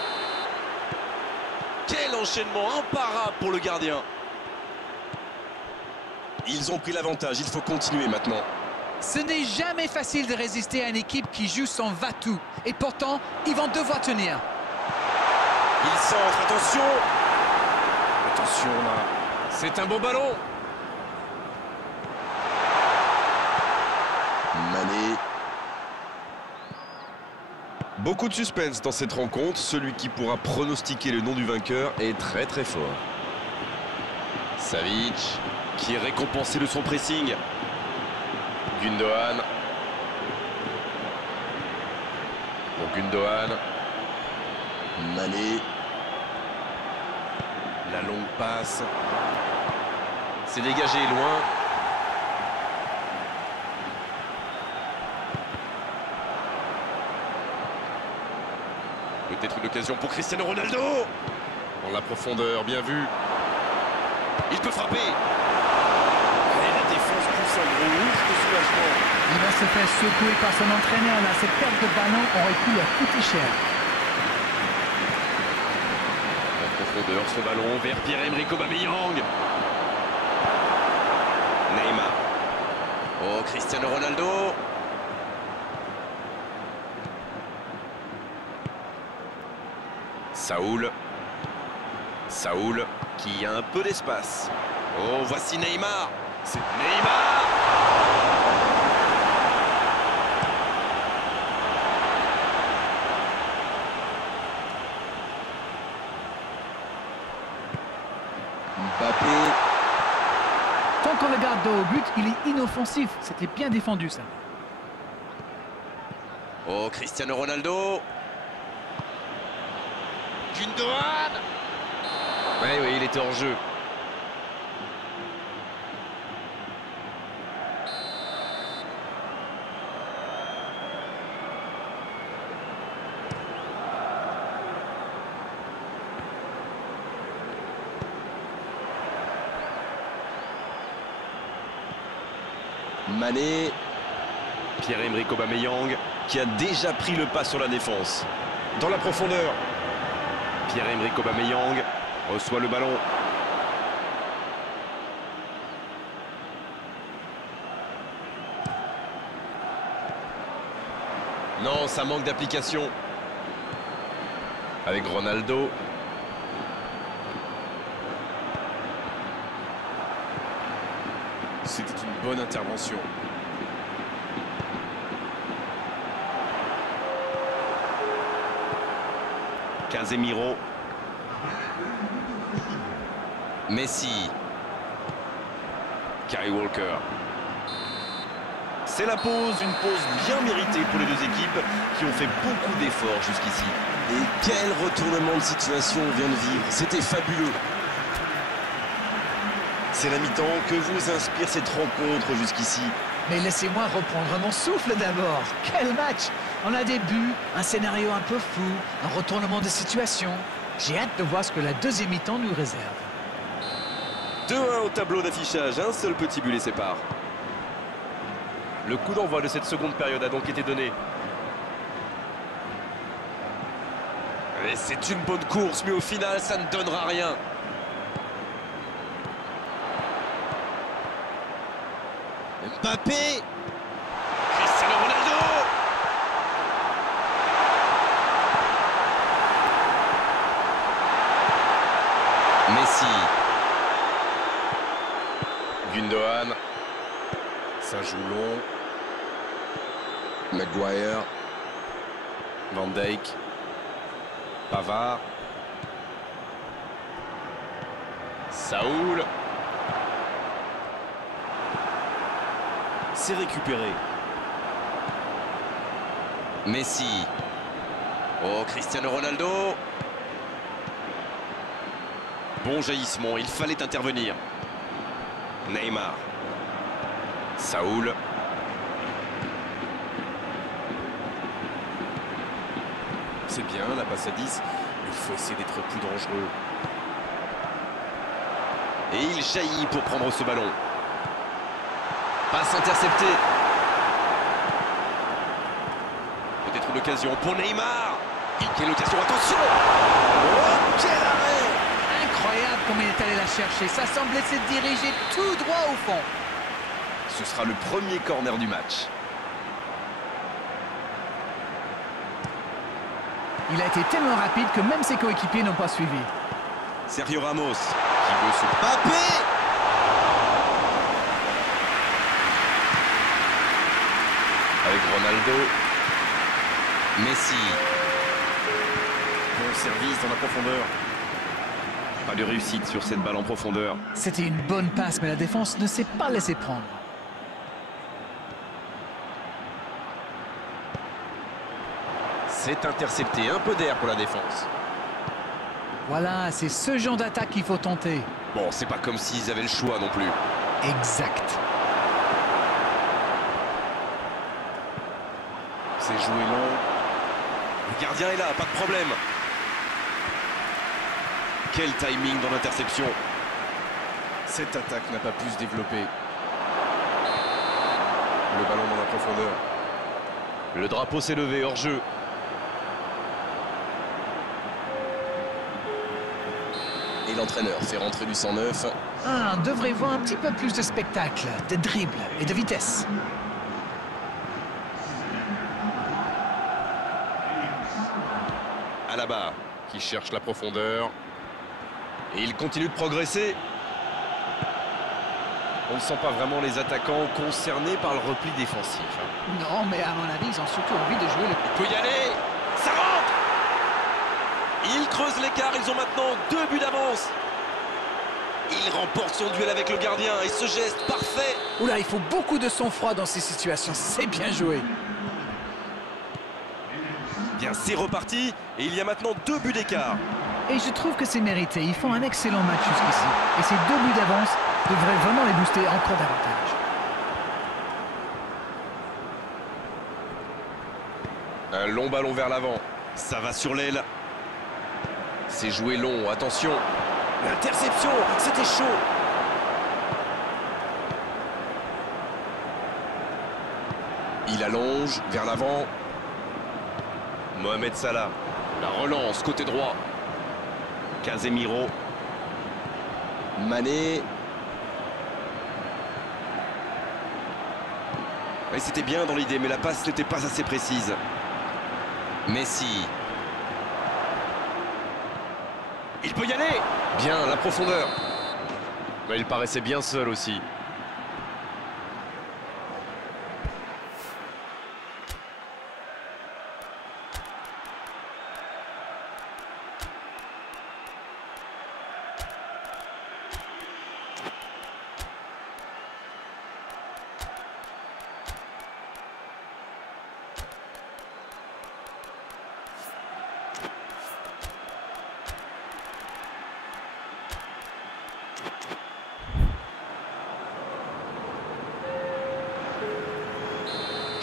Quel enchaînement imparable pour le gardien. Ils ont pris l'avantage, il faut continuer maintenant. Ce n'est jamais facile de résister à une équipe qui joue son va-tout. Et pourtant, ils vont devoir tenir. Il centre, attention. Attention là. C'est un beau ballon. Mané. Beaucoup de suspense dans cette rencontre. Celui qui pourra pronostiquer le nom du vainqueur est très très fort. Savic. Qui est récompensé de son pressing. Gundogan. Pour Gundogan. Mané. La longue passe. C'est dégagé loin. Peut-être une occasion pour Cristiano Ronaldo. Dans la profondeur, bien vu. Il peut frapper. Et la défense pousse un gros ouf de soulagement. Il va se faire secouer par son entraîneur là. Cette perte de ballon aurait pu leur coûter cher. En profondeur, ce ballon vers Pierre-Emerick Aubameyang. Neymar. Oh, Cristiano Ronaldo. Saoul. Saoul. Qui a un peu d'espace. Oh, voici Neymar. C'est Neymar. Mbappé. Tant qu'on le garde dos au but, il est inoffensif. C'était bien défendu ça. Oh, Cristiano Ronaldo. Gundogan. Oui, il était hors jeu. Mané, Pierre-Emerick Aubameyang. qui a déjà pris le pas sur la défense. Dans la profondeur. Pierre-Emerick Aubameyang reçoit le ballon. Non, ça manque d'application. Avec Ronaldo. C'était une bonne intervention. Casemiro. Messi. Kyle Walker. C'est la pause, une pause bien méritée pour les deux équipes qui ont fait beaucoup d'efforts jusqu'ici. Et quel retournement de situation on vient de vivre, c'était fabuleux. C'est la mi-temps, que vous inspire cette rencontre jusqu'ici? Mais laissez-moi reprendre mon souffle d'abord. Quel match! On a des buts, un scénario un peu fou, un retournement de situation. J'ai hâte de voir ce que la deuxième mi-temps nous réserve. 2-1 au tableau d'affichage, un seul petit but les sépare. Le coup d'envoi de cette seconde période a donc été donné. Et c'est une bonne course, mais au final, ça ne donnera rien. Mbappé! Cristiano Ronaldo. Messi. Gundogan. Ça joue long. Maguire. Van Dijk. Pavard. Saoul. C'est récupéré. Messi. Oh, Cristiano Ronaldo. Bon jaillissement, il fallait intervenir. Neymar. Saoul. C'est bien, la passe à 10. Il faut essayer d'être plus dangereux. Et il jaillit pour prendre ce ballon. Passe interceptée. Peut-être une occasion pour Neymar. Quelle occasion, attention! Oh, quel arrêt! Incroyable comme il est allé la chercher. Ça semblait se diriger tout droit au fond. Ce sera le premier corner du match. Il a été tellement rapide que même ses coéquipiers n'ont pas suivi. Sergio Ramos. Qui veut se... Mbappé! Avec Ronaldo. Messi. Bon service dans la profondeur. Pas de réussite sur cette balle en profondeur. C'était une bonne passe, mais la défense ne s'est pas laissée prendre. C'est intercepté, un peu d'air pour la défense. Voilà, c'est ce genre d'attaque qu'il faut tenter. Bon, c'est pas comme s'ils avaient le choix non plus. Exact. C'est joué long. Le gardien est là, pas de problème. Quel timing dans l'interception. Cette attaque n'a pas pu se développer. Le ballon dans la profondeur. Le drapeau s'est levé hors jeu. Et l'entraîneur fait rentrer du 109. Ah, on devrait voir un petit peu plus de spectacle, de dribble et de vitesse. Alaba. Qui cherche la profondeur. Et il continue de progresser. On ne sent pas vraiment les attaquants concernés par le repli défensif. Non, mais à mon avis, ils ont surtout envie de jouer le... Il peut y aller. Ça rentre. Ils creusent l'écart. Ils ont maintenant 2 buts d'avance. Il remporte son duel avec le gardien. Et ce geste parfait. Oula, il faut beaucoup de sang-froid dans ces situations. C'est bien joué. Bien, c'est reparti. Et il y a maintenant 2 buts d'écart. Et je trouve que c'est mérité. Ils font un excellent match jusqu'ici. Et ces 2 buts d'avance devraient vraiment les booster encore davantage. Un long ballon vers l'avant. Ça va sur l'aile. C'est joué long, attention. L'interception, c'était chaud. Il allonge vers l'avant. Mohamed Salah. La relance côté droit. Casemiro. Mané. Et c'était bien dans l'idée, mais la passe n'était pas assez précise. Messi. Il peut y aller. Bien, la profondeur. Mais il paraissait bien seul aussi.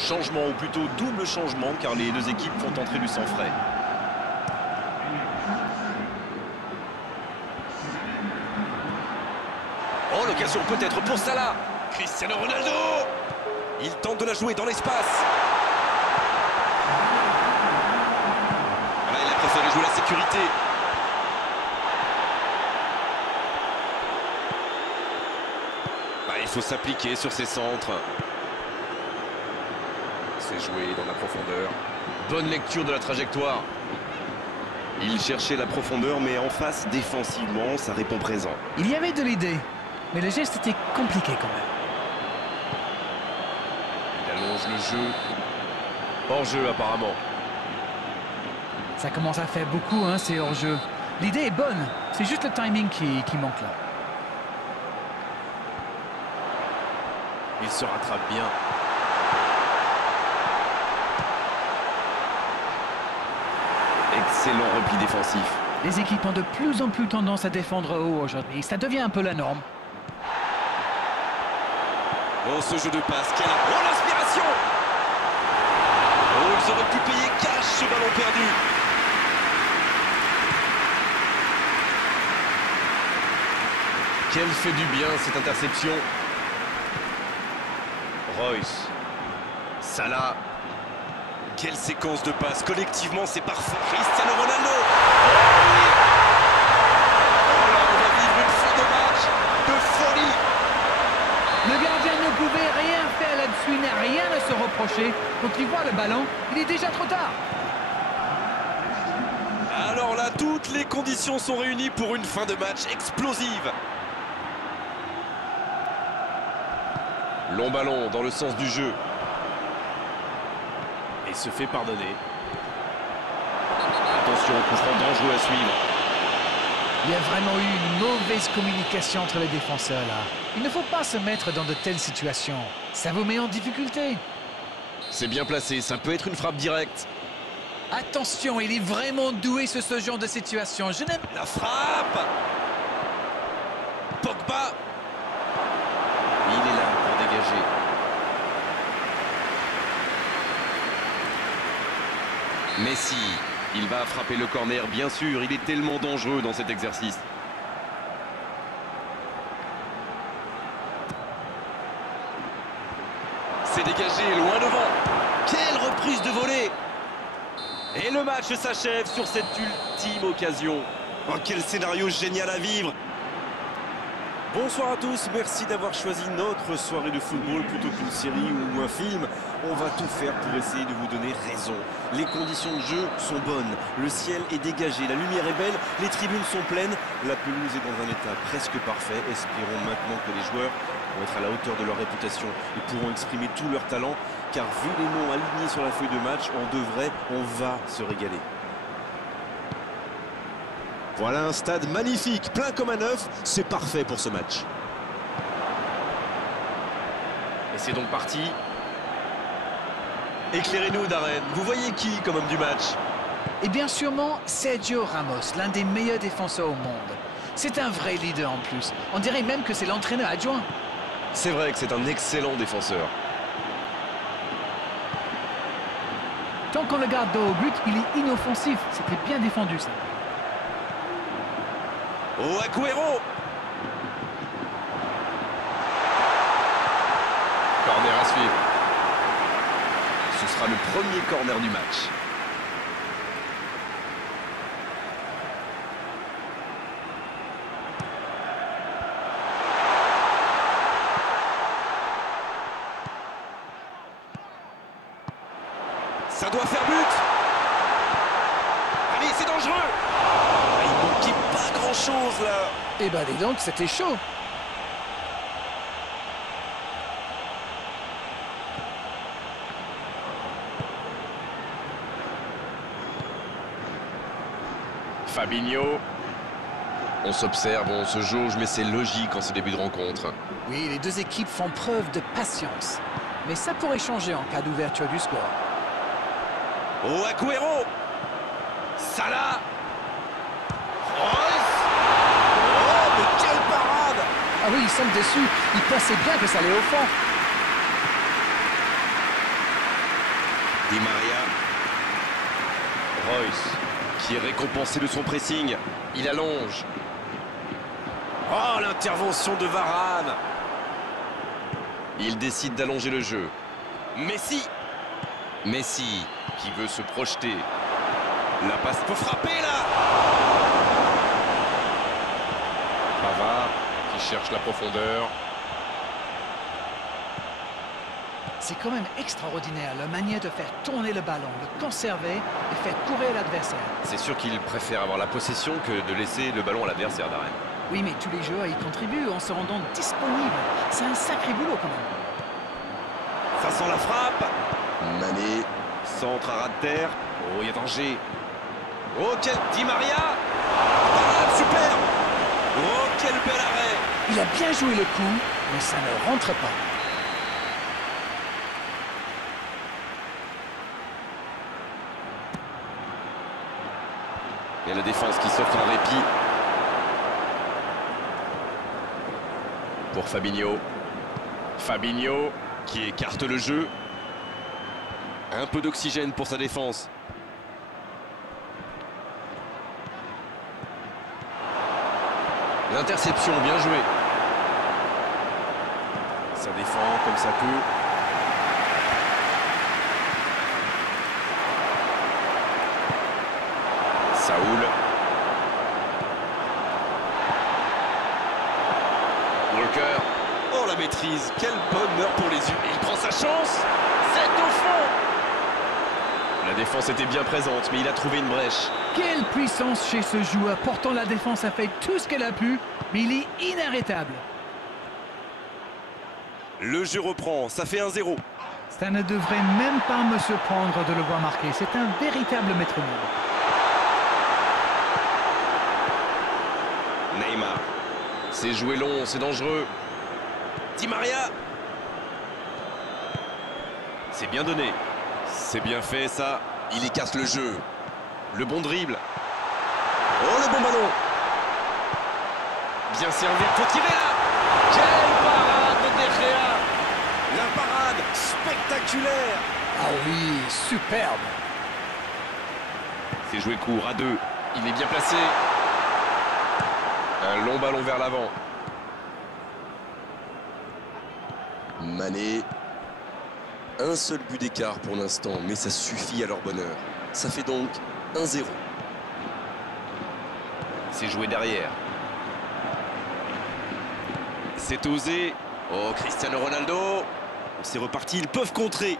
Changement, ou plutôt double changement, car les deux équipes vont entrer du sang frais. Oh, l'occasion peut-être pour Salah. Cristiano Ronaldo! Il tente de la jouer dans l'espace. Là, il a préféré jouer la sécurité. Bah, il faut s'appliquer sur ses centres. C'est joué dans la profondeur. Bonne lecture de la trajectoire. Il cherchait la profondeur, mais en face, défensivement, ça répond présent. Il y avait de l'idée, mais le geste était compliqué quand même. Il allonge le jeu. Hors-jeu apparemment. Ça commence à faire beaucoup, hein, ces hors-jeu. L'idée est bonne, c'est juste le timing qui manque là. Il se rattrape bien. Excellent repli défensif. Les équipes ont de plus en plus tendance à défendre haut aujourd'hui. Ça devient un peu la norme. Oh, ce jeu de passe, quelle l'inspiration! Oh, ils auraient pu payer cash ce ballon perdu. Quelle fait du bien cette interception. Royce. Salah. Quelle séquence de passes, collectivement c'est parfait. Cristiano Ronaldo! Oh là, on va vivre une fin de match de folie. Le gardien ne pouvait rien faire là-dessus, il n'a rien à se reprocher. Quand il voit le ballon, il est déjà trop tard. Alors là, toutes les conditions sont réunies pour une fin de match explosive. Long ballon dans le sens du jeu. Et se fait pardonner. Attention, coup franc dangereux à suivre. Il y a vraiment eu une mauvaise communication entre les défenseurs là. Il ne faut pas se mettre dans de telles situations. Ça vous met en difficulté. C'est bien placé, ça peut être une frappe directe. Attention, il est vraiment doué sur ce genre de situation. Je n'aime La frappe! Pogba! Il est là pour dégager. Messi, il va frapper le corner, bien sûr. Il est tellement dangereux dans cet exercice. C'est dégagé, loin devant. Quelle reprise de volée! Et le match s'achève sur cette ultime occasion. Oh, quel scénario génial à vivre! Bonsoir à tous, merci d'avoir choisi notre soirée de football plutôt qu'une série ou un film. On va tout faire pour essayer de vous donner raison. Les conditions de jeu sont bonnes, le ciel est dégagé, la lumière est belle, les tribunes sont pleines, la pelouse est dans un état presque parfait. Espérons maintenant que les joueurs vont être à la hauteur de leur réputation et pourront exprimer tout leur talent, car vu les noms alignés sur la feuille de match, on va se régaler. Voilà un stade magnifique, plein comme à neuf, c'est parfait pour ce match. Et c'est donc parti. Éclairez-nous Darren, vous voyez qui comme homme du match? Et bien sûrement Sergio Ramos, l'un des meilleurs défenseurs au monde. C'est un vrai leader en plus. On dirait même que c'est l'entraîneur adjoint. C'est vrai que c'est un excellent défenseur. Tant qu'on le garde dos au but, il est inoffensif. C'était bien défendu ça. Oh, Agüero! Corner à suivre. sera le premier corner du match. Ça doit faire but. Allez, c'est dangereux. Il manquait pas grand-chose là. Eh ben dis donc, c'était chaud. Fabinho. On s'observe, on se jauge, mais c'est logique en ce début de rencontre. Oui, les deux équipes font preuve de patience. Mais ça pourrait changer en cas d'ouverture du score. Oh, Agüero. Salah. Reus. Oh, mais quelle parade. Ah oui, ils sont dessus. Ils pensaient bien que ça allait au fond. Di Maria. Reus, qui est récompensé de son pressing. Il allonge. Oh, l'intervention de Varane. Il décide d'allonger le jeu. Messi. Messi, qui veut se projeter. La passe peut frapper là. Pavard qui cherche la profondeur. C'est quand même extraordinaire la manière de faire tourner le ballon, de conserver et faire courir l'adversaire. C'est sûr qu'il préfère avoir la possession que de laisser le ballon à l'adversaire, Darren. Oui, mais tous les joueurs y contribuent en se rendant disponibles. C'est un sacré boulot quand même. Ça sent la frappe. Mané. Centre à ras de terre. Oh, il y a danger. Oh, quel Di Maria. Parade, super. Oh, quel bel arrêt. Il a bien joué le coup, mais ça ne rentre pas. Et la défense qui s'offre un répit. Pour Fabinho. Fabinho qui écarte le jeu. Un peu d'oxygène pour sa défense. L'interception, bien joué. Ça défend comme ça peut. Saoul. Walker. Oh, la maîtrise. Quel bonheur pour les yeux. Il prend sa chance. C'est au fond. La défense était bien présente, mais il a trouvé une brèche. Quelle puissance chez ce joueur. Pourtant, la défense a fait tout ce qu'elle a pu, mais il est inarrêtable. Le jeu reprend. Ça fait 1-0. Ça ne devrait même pas me surprendre de le voir marquer. C'est un véritable métronome. Neymar. C'est joué long, c'est dangereux. Di Maria. C'est bien donné. C'est bien fait, ça. Il écarte le jeu. Le bon dribble. Oh, le bon ballon. Bien servi. Faut tirer là. Quelle parade de De Gea. La parade spectaculaire. Ah oui, superbe. C'est joué court à deux. Il est bien placé. Un long ballon vers l'avant. Mané. Un seul but d'écart pour l'instant, mais ça suffit à leur bonheur. Ça fait donc 1-0. C'est joué derrière. C'est osé. Oh, Cristiano Ronaldo. C'est reparti. Ils peuvent contrer.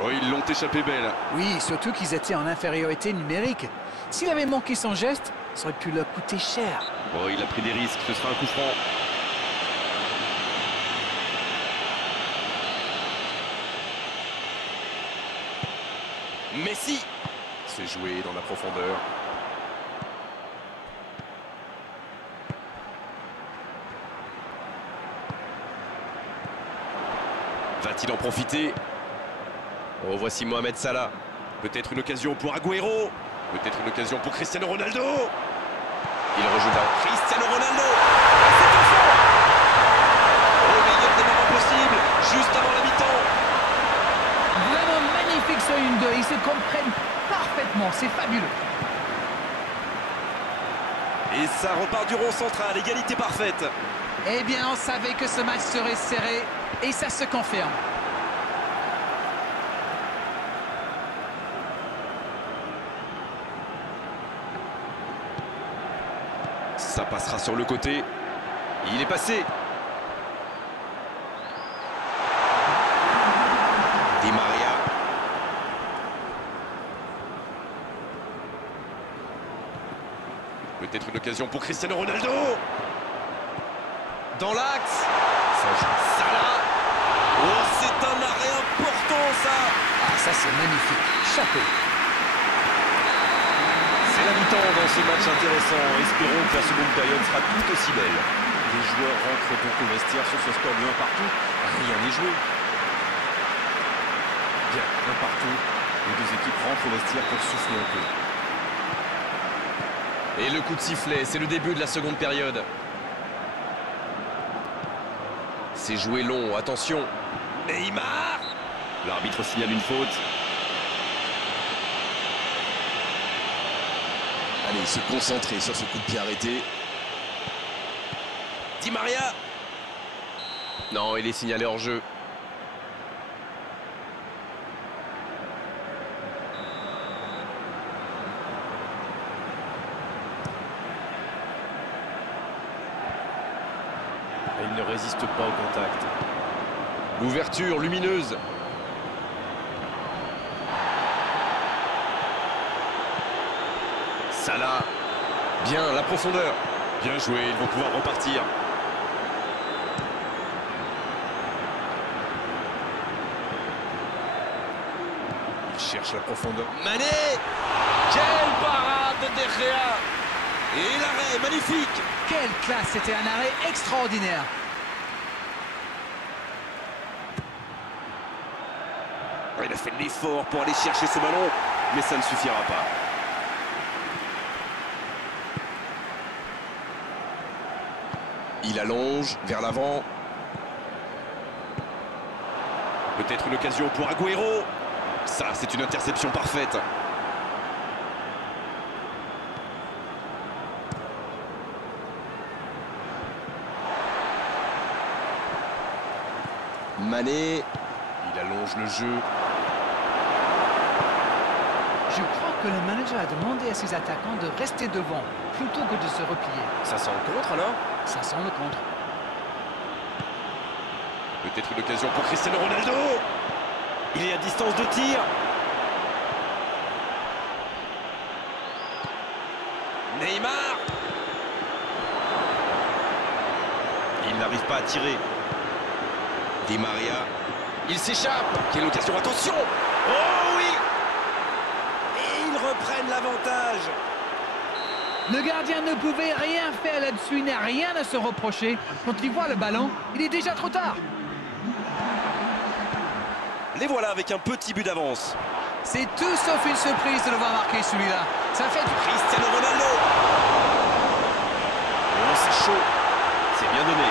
Oh, ils l'ont échappé belle. Oui, surtout qu'ils étaient en infériorité numérique. S'il avait manqué son geste, ça aurait pu leur coûter cher. Oh, il a pris des risques. Ce sera un coup franc. Messi. C'est joué dans la profondeur. Va-t-il en profiter? Oh, voici Mohamed Salah. Peut-être une occasion pour Agüero. Peut-être une occasion pour Cristiano Ronaldo. Il rejoue là. Cristiano Ronaldo. C'est au fond. Au meilleur des moments possibles, juste avant la mi-temps. Vraiment magnifique ce 1-2. Ils se comprennent parfaitement. C'est fabuleux. Et ça repart du rond central. Égalité parfaite. Eh bien, on savait que ce match serait serré et ça se confirme. passera sur le côté. Il est passé. Di Maria. Peut-être une occasion pour Cristiano Ronaldo. Dans l'axe. Ça joue Salah. Oh, c'est un arrêt important, ça. Ah, ça c'est magnifique. Chapeau. C'est la mi-temps dans ce match intéressant. Espérons que la seconde période sera tout aussi belle. Les joueurs rentrent donc au vestiaire sur ce score de 1 partout. Rien n'est joué. Bien, 1 partout. Les deux équipes rentrent au vestiaire pour souffler un peu. Et le coup de sifflet, c'est le début de la seconde période. C'est joué long, attention. Neymar. L'arbitre signale une faute. Allez, se concentrer sur ce coup de pied arrêté. Di Maria. Non, il est signalé hors jeu. Il ne résiste pas au contact. L'ouverture lumineuse. Salah. Bien, la profondeur. Bien joué, ils vont pouvoir repartir. Il cherche la profondeur. Mané. Quelle parade de De Gea! Et l'arrêt, magnifique! Quelle classe, c'était un arrêt extraordinaire. Il a fait de l'effort pour aller chercher ce ballon, mais ça ne suffira pas. Il allonge vers l'avant. Peut-être une occasion pour Agüero. Ça, c'est une interception parfaite. Mané. Il allonge le jeu. Je crois que le manager a demandé à ses attaquants de rester devant plutôt que de se replier. Ça sent le contre alors? Ça sent le contre. Peut-être une occasion pour Cristiano Ronaldo. Il est à distance de tir. Neymar. Il n'arrive pas à tirer. Di Maria. Il s'échappe. Quelle occasion, attention. Oh oui! Et ils reprennent l'avantage. Le gardien ne pouvait rien faire là-dessus, il n'a rien à se reprocher. Quand il voit le ballon, il est déjà trop tard. Les voilà avec un petit but d'avance. C'est tout sauf une surprise de le voir marquer celui-là. Ça fait du... Cristiano Ronaldo. Oh, c'est chaud. C'est bien donné.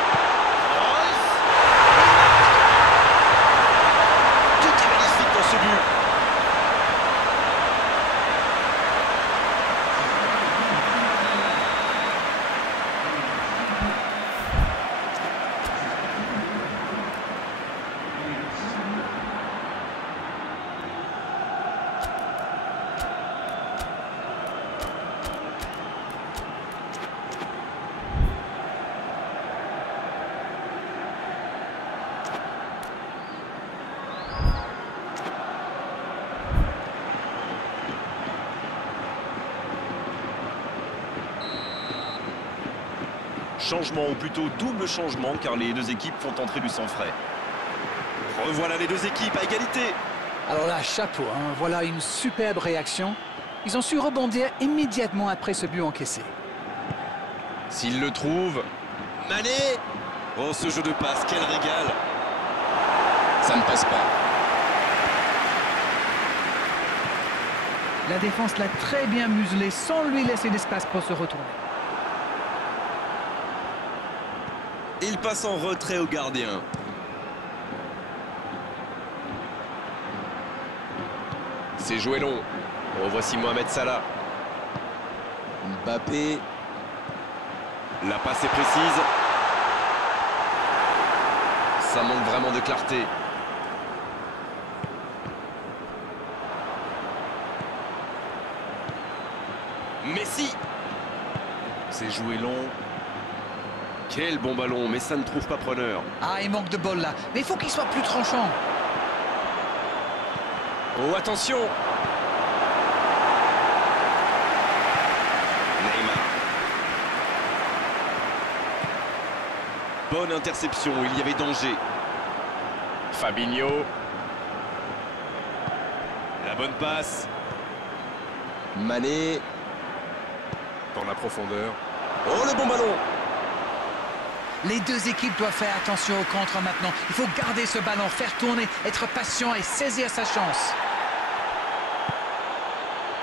Tout est magnifique dans ce but. Changement, ou plutôt double changement, car les deux équipes font entrer du sang frais. Revoilà les deux équipes à égalité. Alors là, chapeau, hein. Voilà une superbe réaction. Ils ont su rebondir immédiatement après ce but encaissé. S'il le trouve. Mané. Oh, ce jeu de passe, quel régal. Ça ne passe pas. La défense l'a très bien muselé sans lui laisser d'espace pour se retourner. Il passe en retrait au gardien. C'est joué long. Revoici Mohamed Salah. Mbappé. La passe est précise. Ça manque vraiment de clarté. Messi. C'est joué long. Quel bon ballon, mais ça ne trouve pas preneur. Ah, il manque de bol là. Mais il faut qu'il soit plus tranchant. Oh, attention! Neymar. Bonne interception, il y avait danger. Fabinho. La bonne passe. Mané. Dans la profondeur. Oh, le bon ballon! Les deux équipes doivent faire attention au contre maintenant. Il faut garder ce ballon, faire tourner, être patient et saisir sa chance.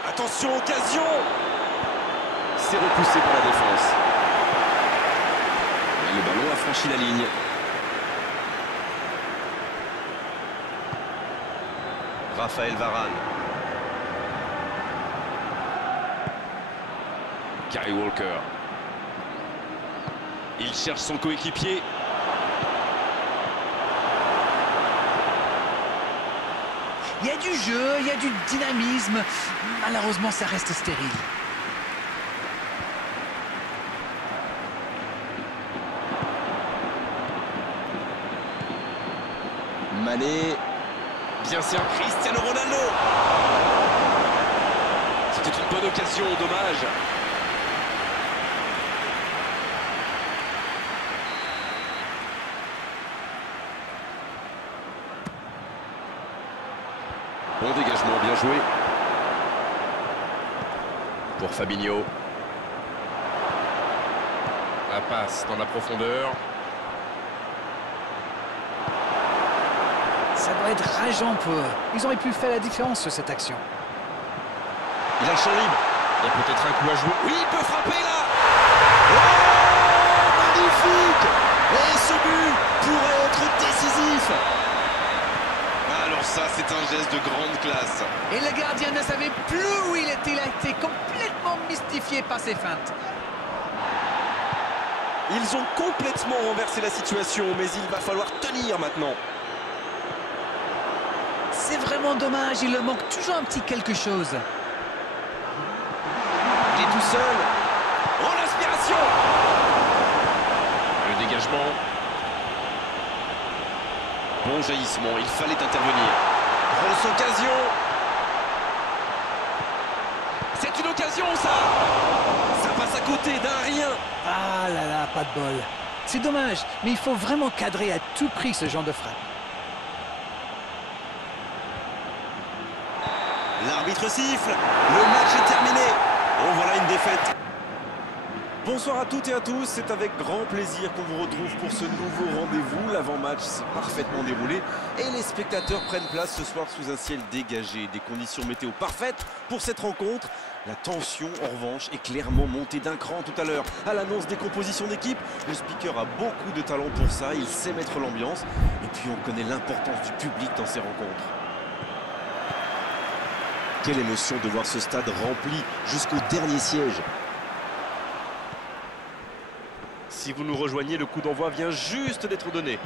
Attention, occasion! C'est repoussé par la défense. Et le ballon a franchi la ligne. Raphaël Varane. Kyle Walker. Il cherche son coéquipier. Il y a du jeu, il y a du dynamisme. Malheureusement, ça reste stérile. Mané. Bien sûr, Cristiano Ronaldo. C'était une bonne occasion, dommage. Bon dégagement, bien joué. Pour Fabinho. La passe dans la profondeur. Ça doit être rageant pour eux. Ils auraient pu faire la différence sur cette action. Il a le champ libre. Il y a peut-être un coup à jouer. Oui, il peut frapper là. Oh, magnifique! Et ce but pourrait être décisif. Alors ça, c'est un geste de grande classe. Et le gardien ne savait plus où il était. Il a été complètement mystifié par ses feintes. Ils ont complètement renversé la situation, mais il va falloir tenir maintenant. C'est vraiment dommage, il leur manque toujours un petit quelque chose. Il est tout seul. Oh, l'inspiration! Le dégagement. Bon jaillissement, il fallait intervenir. Grosse occasion. C'est une occasion, ça! Ça passe à côté d'un rien. Ah là là, pas de bol. C'est dommage, mais il faut vraiment cadrer à tout prix ce genre de frappe. L'arbitre siffle. Le match est terminé. Oh, voilà une défaite. Bonsoir à toutes et à tous, c'est avec grand plaisir qu'on vous retrouve pour ce nouveau rendez-vous. L'avant-match s'est parfaitement déroulé et les spectateurs prennent place ce soir sous un ciel dégagé. Des conditions météo parfaites pour cette rencontre. La tension, en revanche, est clairement montée d'un cran tout à l'heure. À l'annonce des compositions d'équipe, le speaker a beaucoup de talent pour ça, il sait mettre l'ambiance. Et puis on connaît l'importance du public dans ces rencontres. Quelle émotion de voir ce stade rempli jusqu'au dernier siège. Si vous nous rejoignez, le coup d'envoi vient juste d'être donné.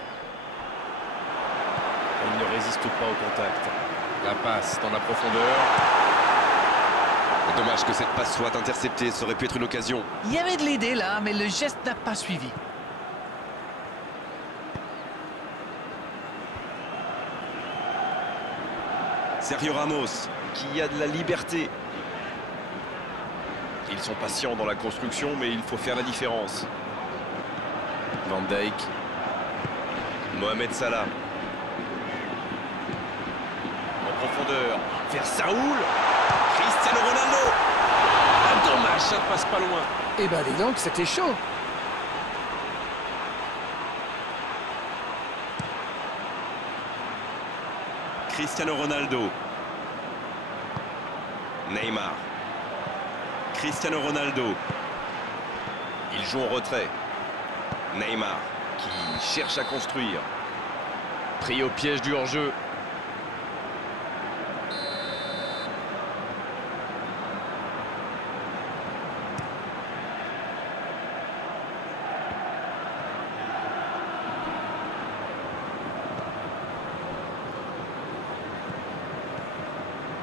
Il ne résiste pas au contact. La passe dans la profondeur. Dommage que cette passe soit interceptée, ça aurait pu être une occasion. Il y avait de l'idée là, mais le geste n'a pas suivi. Sergio Ramos, qui a de la liberté. Ils sont patients dans la construction, mais il faut faire la différence. Van Dijk. Mohamed Salah. En profondeur. Vers Saoul. Cristiano Ronaldo. Ah, dommage, ça ne passe pas loin. Eh ben dis donc, c'était chaud. Cristiano Ronaldo. Neymar. Cristiano Ronaldo. Il joue en retrait. Neymar qui cherche à construire. Pris au piège du hors-jeu.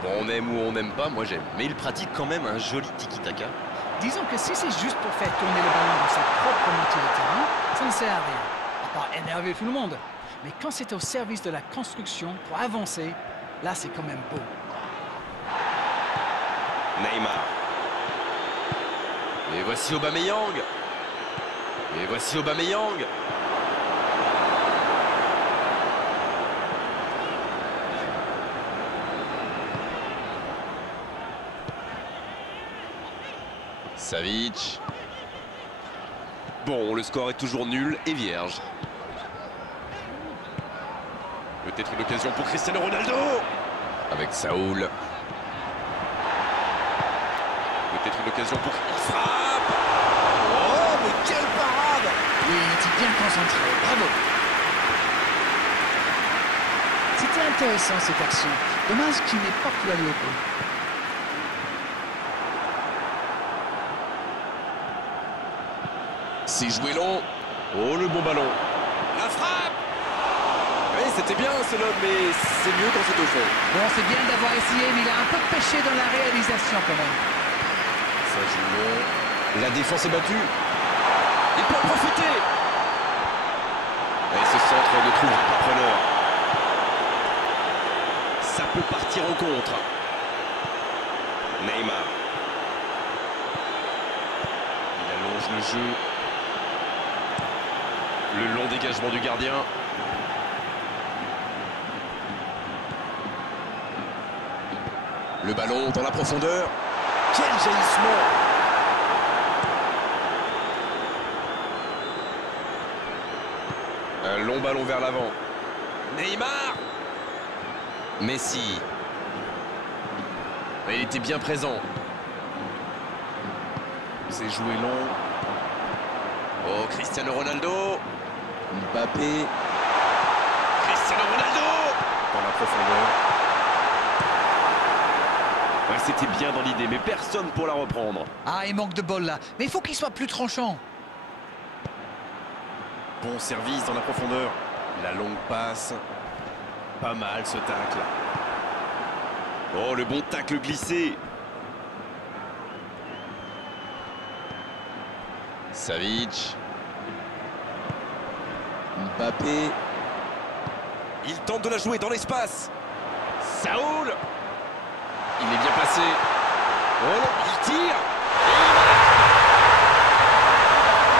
Bon, on aime ou on n'aime pas, moi j'aime. Mais il pratique quand même un joli tiki-taka. Disons que si c'est juste pour faire tourner le ballon dans sa propre moitié de terrain, Ça ne sert à rien, à part énerver tout le monde. Mais quand c'est au service de la construction pour avancer, là c'est quand même beau. Neymar. Et voici Aubameyang. Et voici Aubameyang. Savic. Bon, le score est toujours nul et vierge. Peut-être une occasion pour Cristiano Ronaldo. Avec Saoul. Peut-être une occasion pour... Il frappe. Oh, mais quelle parade! Oui, il était bien concentré. Bravo. C'était intéressant cette action. Dommage qu'il n'ait pas pu aller au bout. C'est joué long. Oh, le bon ballon. La frappe. Oui, c'était bien ce lob, mais c'est mieux quand c'est au fond. Bon, c'est bien d'avoir essayé, mais il a un peu pêché dans la réalisation quand même. Ça joue long. La défense est battue. Il peut en profiter. Et ce centre ne trouvera pas preneur. Ça peut partir en contre. Neymar. Il allonge le jeu. Le long dégagement du gardien. Le ballon dans la profondeur. Quel jaillissement! Un long ballon vers l'avant. Neymar! Messi. Il était bien présent. C'est joué long. Oh, Cristiano Ronaldo. Mbappé. Cristiano Ronaldo! Dans la profondeur. Ouais, c'était bien dans l'idée, mais personne pour la reprendre. Ah, il manque de bol là. Mais il faut qu'il soit plus tranchant. Bon service dans la profondeur. La longue passe. Pas mal ce tacle. Oh, le bon tacle glissé. Savic. Mbappé. Il tente de la jouer dans l'espace. Saoul. Il est bien placé. Oh non, il tire.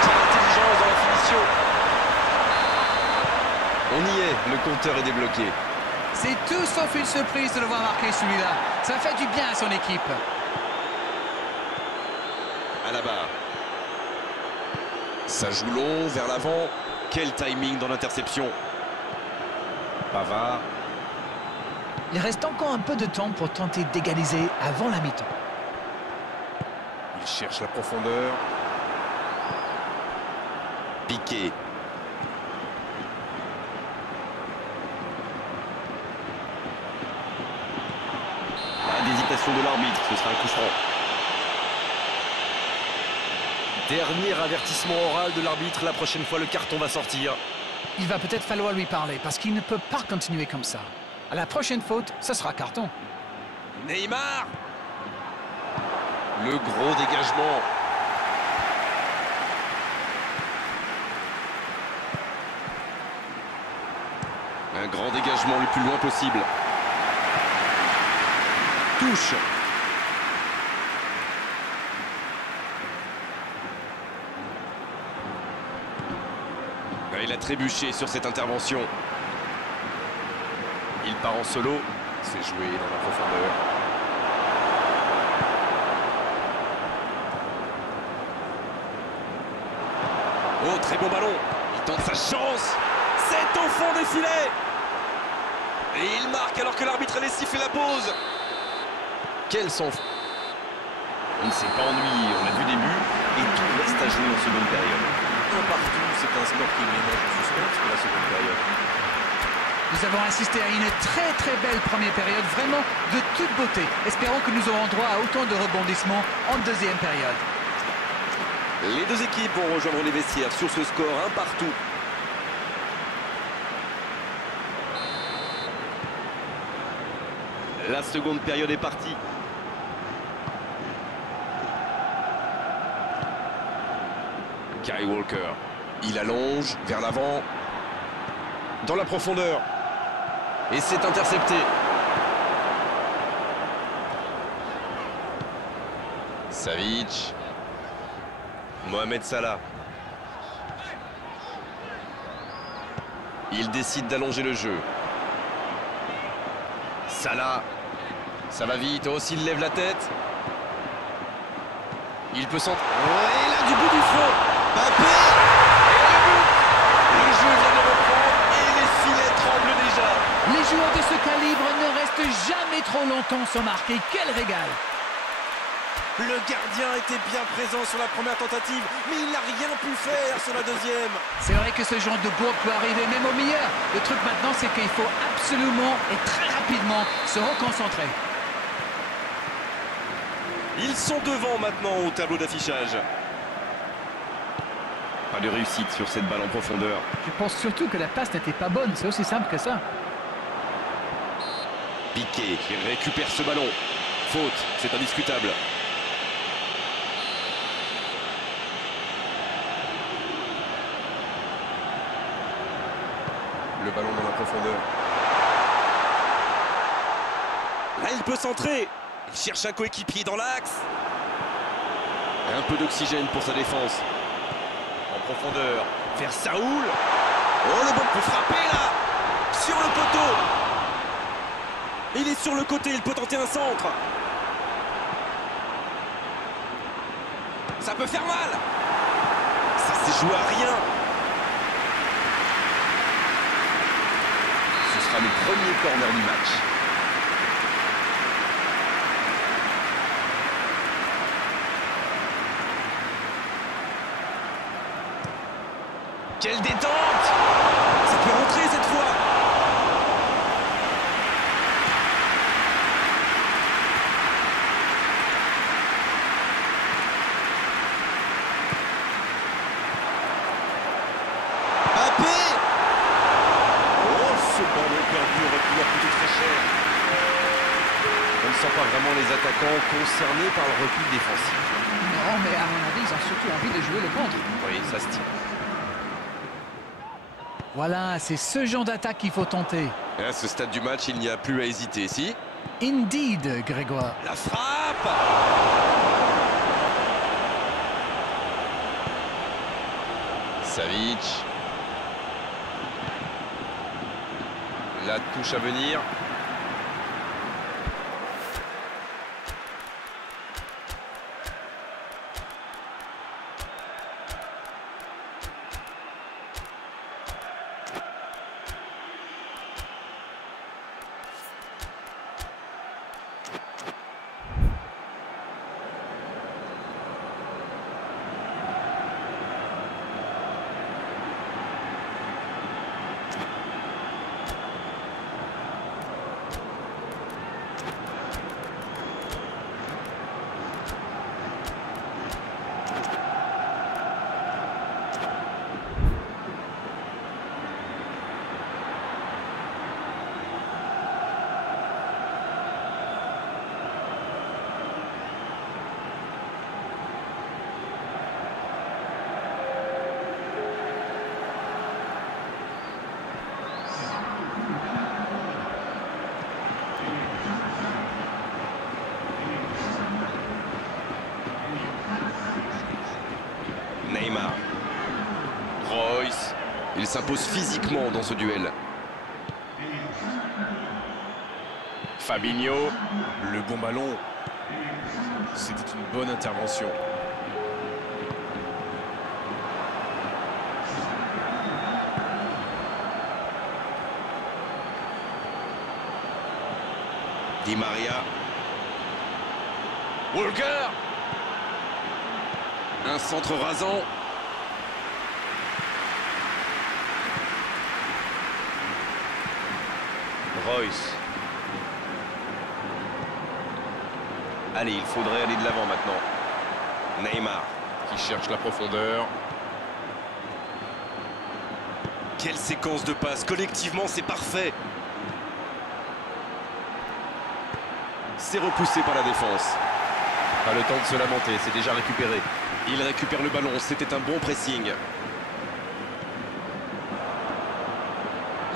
Quelle intelligence dans la finition. On y est, le compteur est débloqué. C'est tout sauf une surprise de le voir marquer celui-là. Ça fait du bien à son équipe. À la barre. Ça joue long vers l'avant. Quel timing dans l'interception. Pavard. Il reste encore un peu de temps pour tenter d'égaliser avant la mi-temps. Il cherche la profondeur. Piqué. L'hésitation de l'arbitre, ce sera un coup franc. Dernier avertissement oral de l'arbitre, la prochaine fois le carton va sortir. Il va peut-être falloir lui parler parce qu'il ne peut pas continuer comme ça. À la prochaine faute, ce sera carton. Neymar. Le gros dégagement. Un grand dégagement le plus loin possible. Touche. Il a trébuché sur cette intervention. Il part en solo. C'est joué dans la profondeur. Oh, très bon ballon. Il tente sa chance. C'est au fond des filets. Et il marque alors que l'arbitre allait siffler la pause. Quel sang. On ne s'est pas ennuyé, on a vu des buts et tout reste à jouer en seconde période. Un partout, c'est un score qui ménage le suspense pour la seconde période. Nous avons assisté à une très belle première période, vraiment de toute beauté. Espérons que nous aurons droit à autant de rebondissements en deuxième période. Les deux équipes vont rejoindre les vestiaires sur ce score, un partout. La seconde période est partie. Kyle Walker. Il allonge vers l'avant. Dans la profondeur. Et c'est intercepté. Savic. Mohamed Salah. Il décide d'allonger le jeu. Salah. Ça va vite. Oh, s'il lève la tête. Il peut s'en... Et là, du bout du front, Mbappé. Le jeu vient de reprendre et les filets tremblent déjà. Les joueurs de ce calibre ne restent jamais trop longtemps sans marquer. Quel régal! Le gardien était bien présent sur la première tentative, mais il n'a rien pu faire sur la deuxième. C'est vrai que ce genre de bourre peut arriver même au meilleur. Le truc maintenant, c'est qu'il faut absolument et très rapidement se reconcentrer. Ils sont devant maintenant au tableau d'affichage. Pas de réussite sur cette balle en profondeur. Je pense surtout que la passe n'était pas bonne. C'est aussi simple que ça. Piqué qui récupère ce ballon. Faute, c'est indiscutable. Le ballon dans la profondeur. Là, il peut centrer. Il cherche un coéquipier dans l'axe. Un peu d'oxygène pour sa défense. En profondeur, vers Saoul. Oh, le bon peut frapper là. Sur le poteau. Il est sur le côté, il peut tenter un centre. Ça peut faire mal. Ça s'est joué à rien. Ce sera le premier corner du match. Quelle détente! Ça peut rentrer cette fois. Mbappé. Oh, ce ballon perdu aurait pu leur coûter très cher. On ne sent pas vraiment les attaquants concernés par le repli défensif. Non, mais à mon avis, ils ont surtout envie de jouer le contre. Oui, ça se tient. Voilà, c'est ce genre d'attaque qu'il faut tenter. Et à ce stade du match, il n'y a plus à hésiter, si. Indeed, Grégoire. La frappe! Savic. La touche à venir. Neymar. Royce. Il s'impose physiquement dans ce duel. Fabinho. Le bon ballon. C'était une bonne intervention. Di Maria. Walker. Un centre rasant. Royce. Allez, il faudrait aller de l'avant maintenant. Neymar qui cherche la profondeur. Quelle séquence de passes. Collectivement, c'est parfait. C'est repoussé par la défense. Pas le temps de se lamenter, c'est déjà récupéré. Il récupère le ballon, c'était un bon pressing.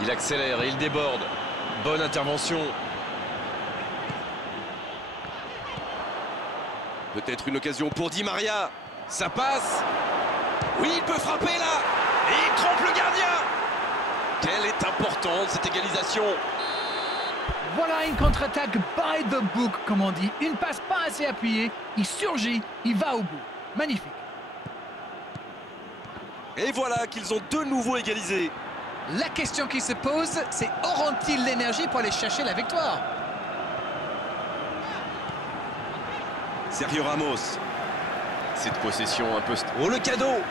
Il accélère et il déborde. Bonne intervention. Peut-être une occasion pour Di Maria. Ça passe. Oui, il peut frapper là. Et il trompe le gardien. Quelle est importante cette égalisation. Voilà une contre-attaque by the book, comme on dit. Une passe pas assez appuyée. Il surgit, il va au bout. Magnifique. Et voilà qu'ils ont de nouveau égalisé. La question qui se pose, c'est auront-ils l'énergie pour aller chercher la victoire? Sergio Ramos. Cette possession un peu... Oh, le cadeau.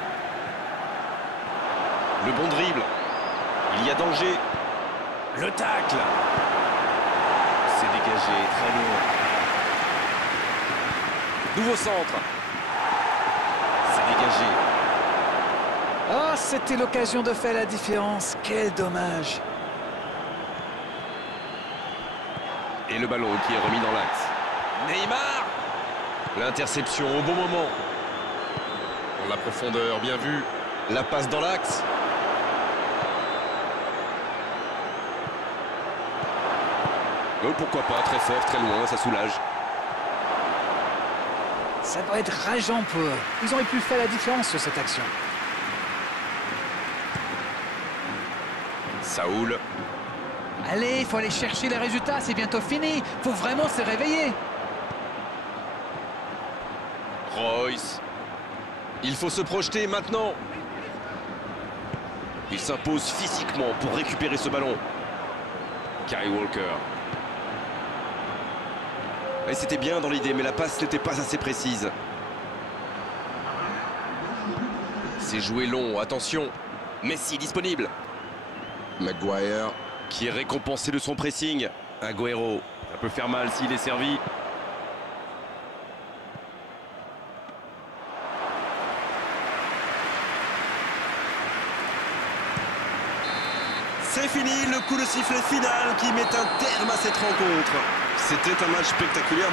Le bon dribble. Il y a danger. Le tacle. C'est dégagé, très loin. Nouveau centre. C'est dégagé. Oh, c'était l'occasion de faire la différence. Quel dommage. Et le ballon qui est remis dans l'axe. Neymar. L'interception au bon moment. Dans la profondeur, bien vu. La passe dans l'axe. Oh, pourquoi pas, très fort, très loin, ça soulage. Ça doit être rageant pour eux. Ils auraient pu faire la différence sur cette action. Saoul. Allez, il faut aller chercher les résultats, c'est bientôt fini. Faut vraiment se réveiller. Royce. Il faut se projeter maintenant. Il s'impose physiquement pour récupérer ce ballon. Kyle Walker. Et c'était bien dans l'idée, mais la passe n'était pas assez précise. C'est joué long, attention. Messi disponible. Maguire. Qui est récompensé de son pressing. Agüero. Ça peut faire mal s'il est servi. C'est fini, le coup de sifflet final qui met un terme à cette rencontre. C'était un match spectaculaire.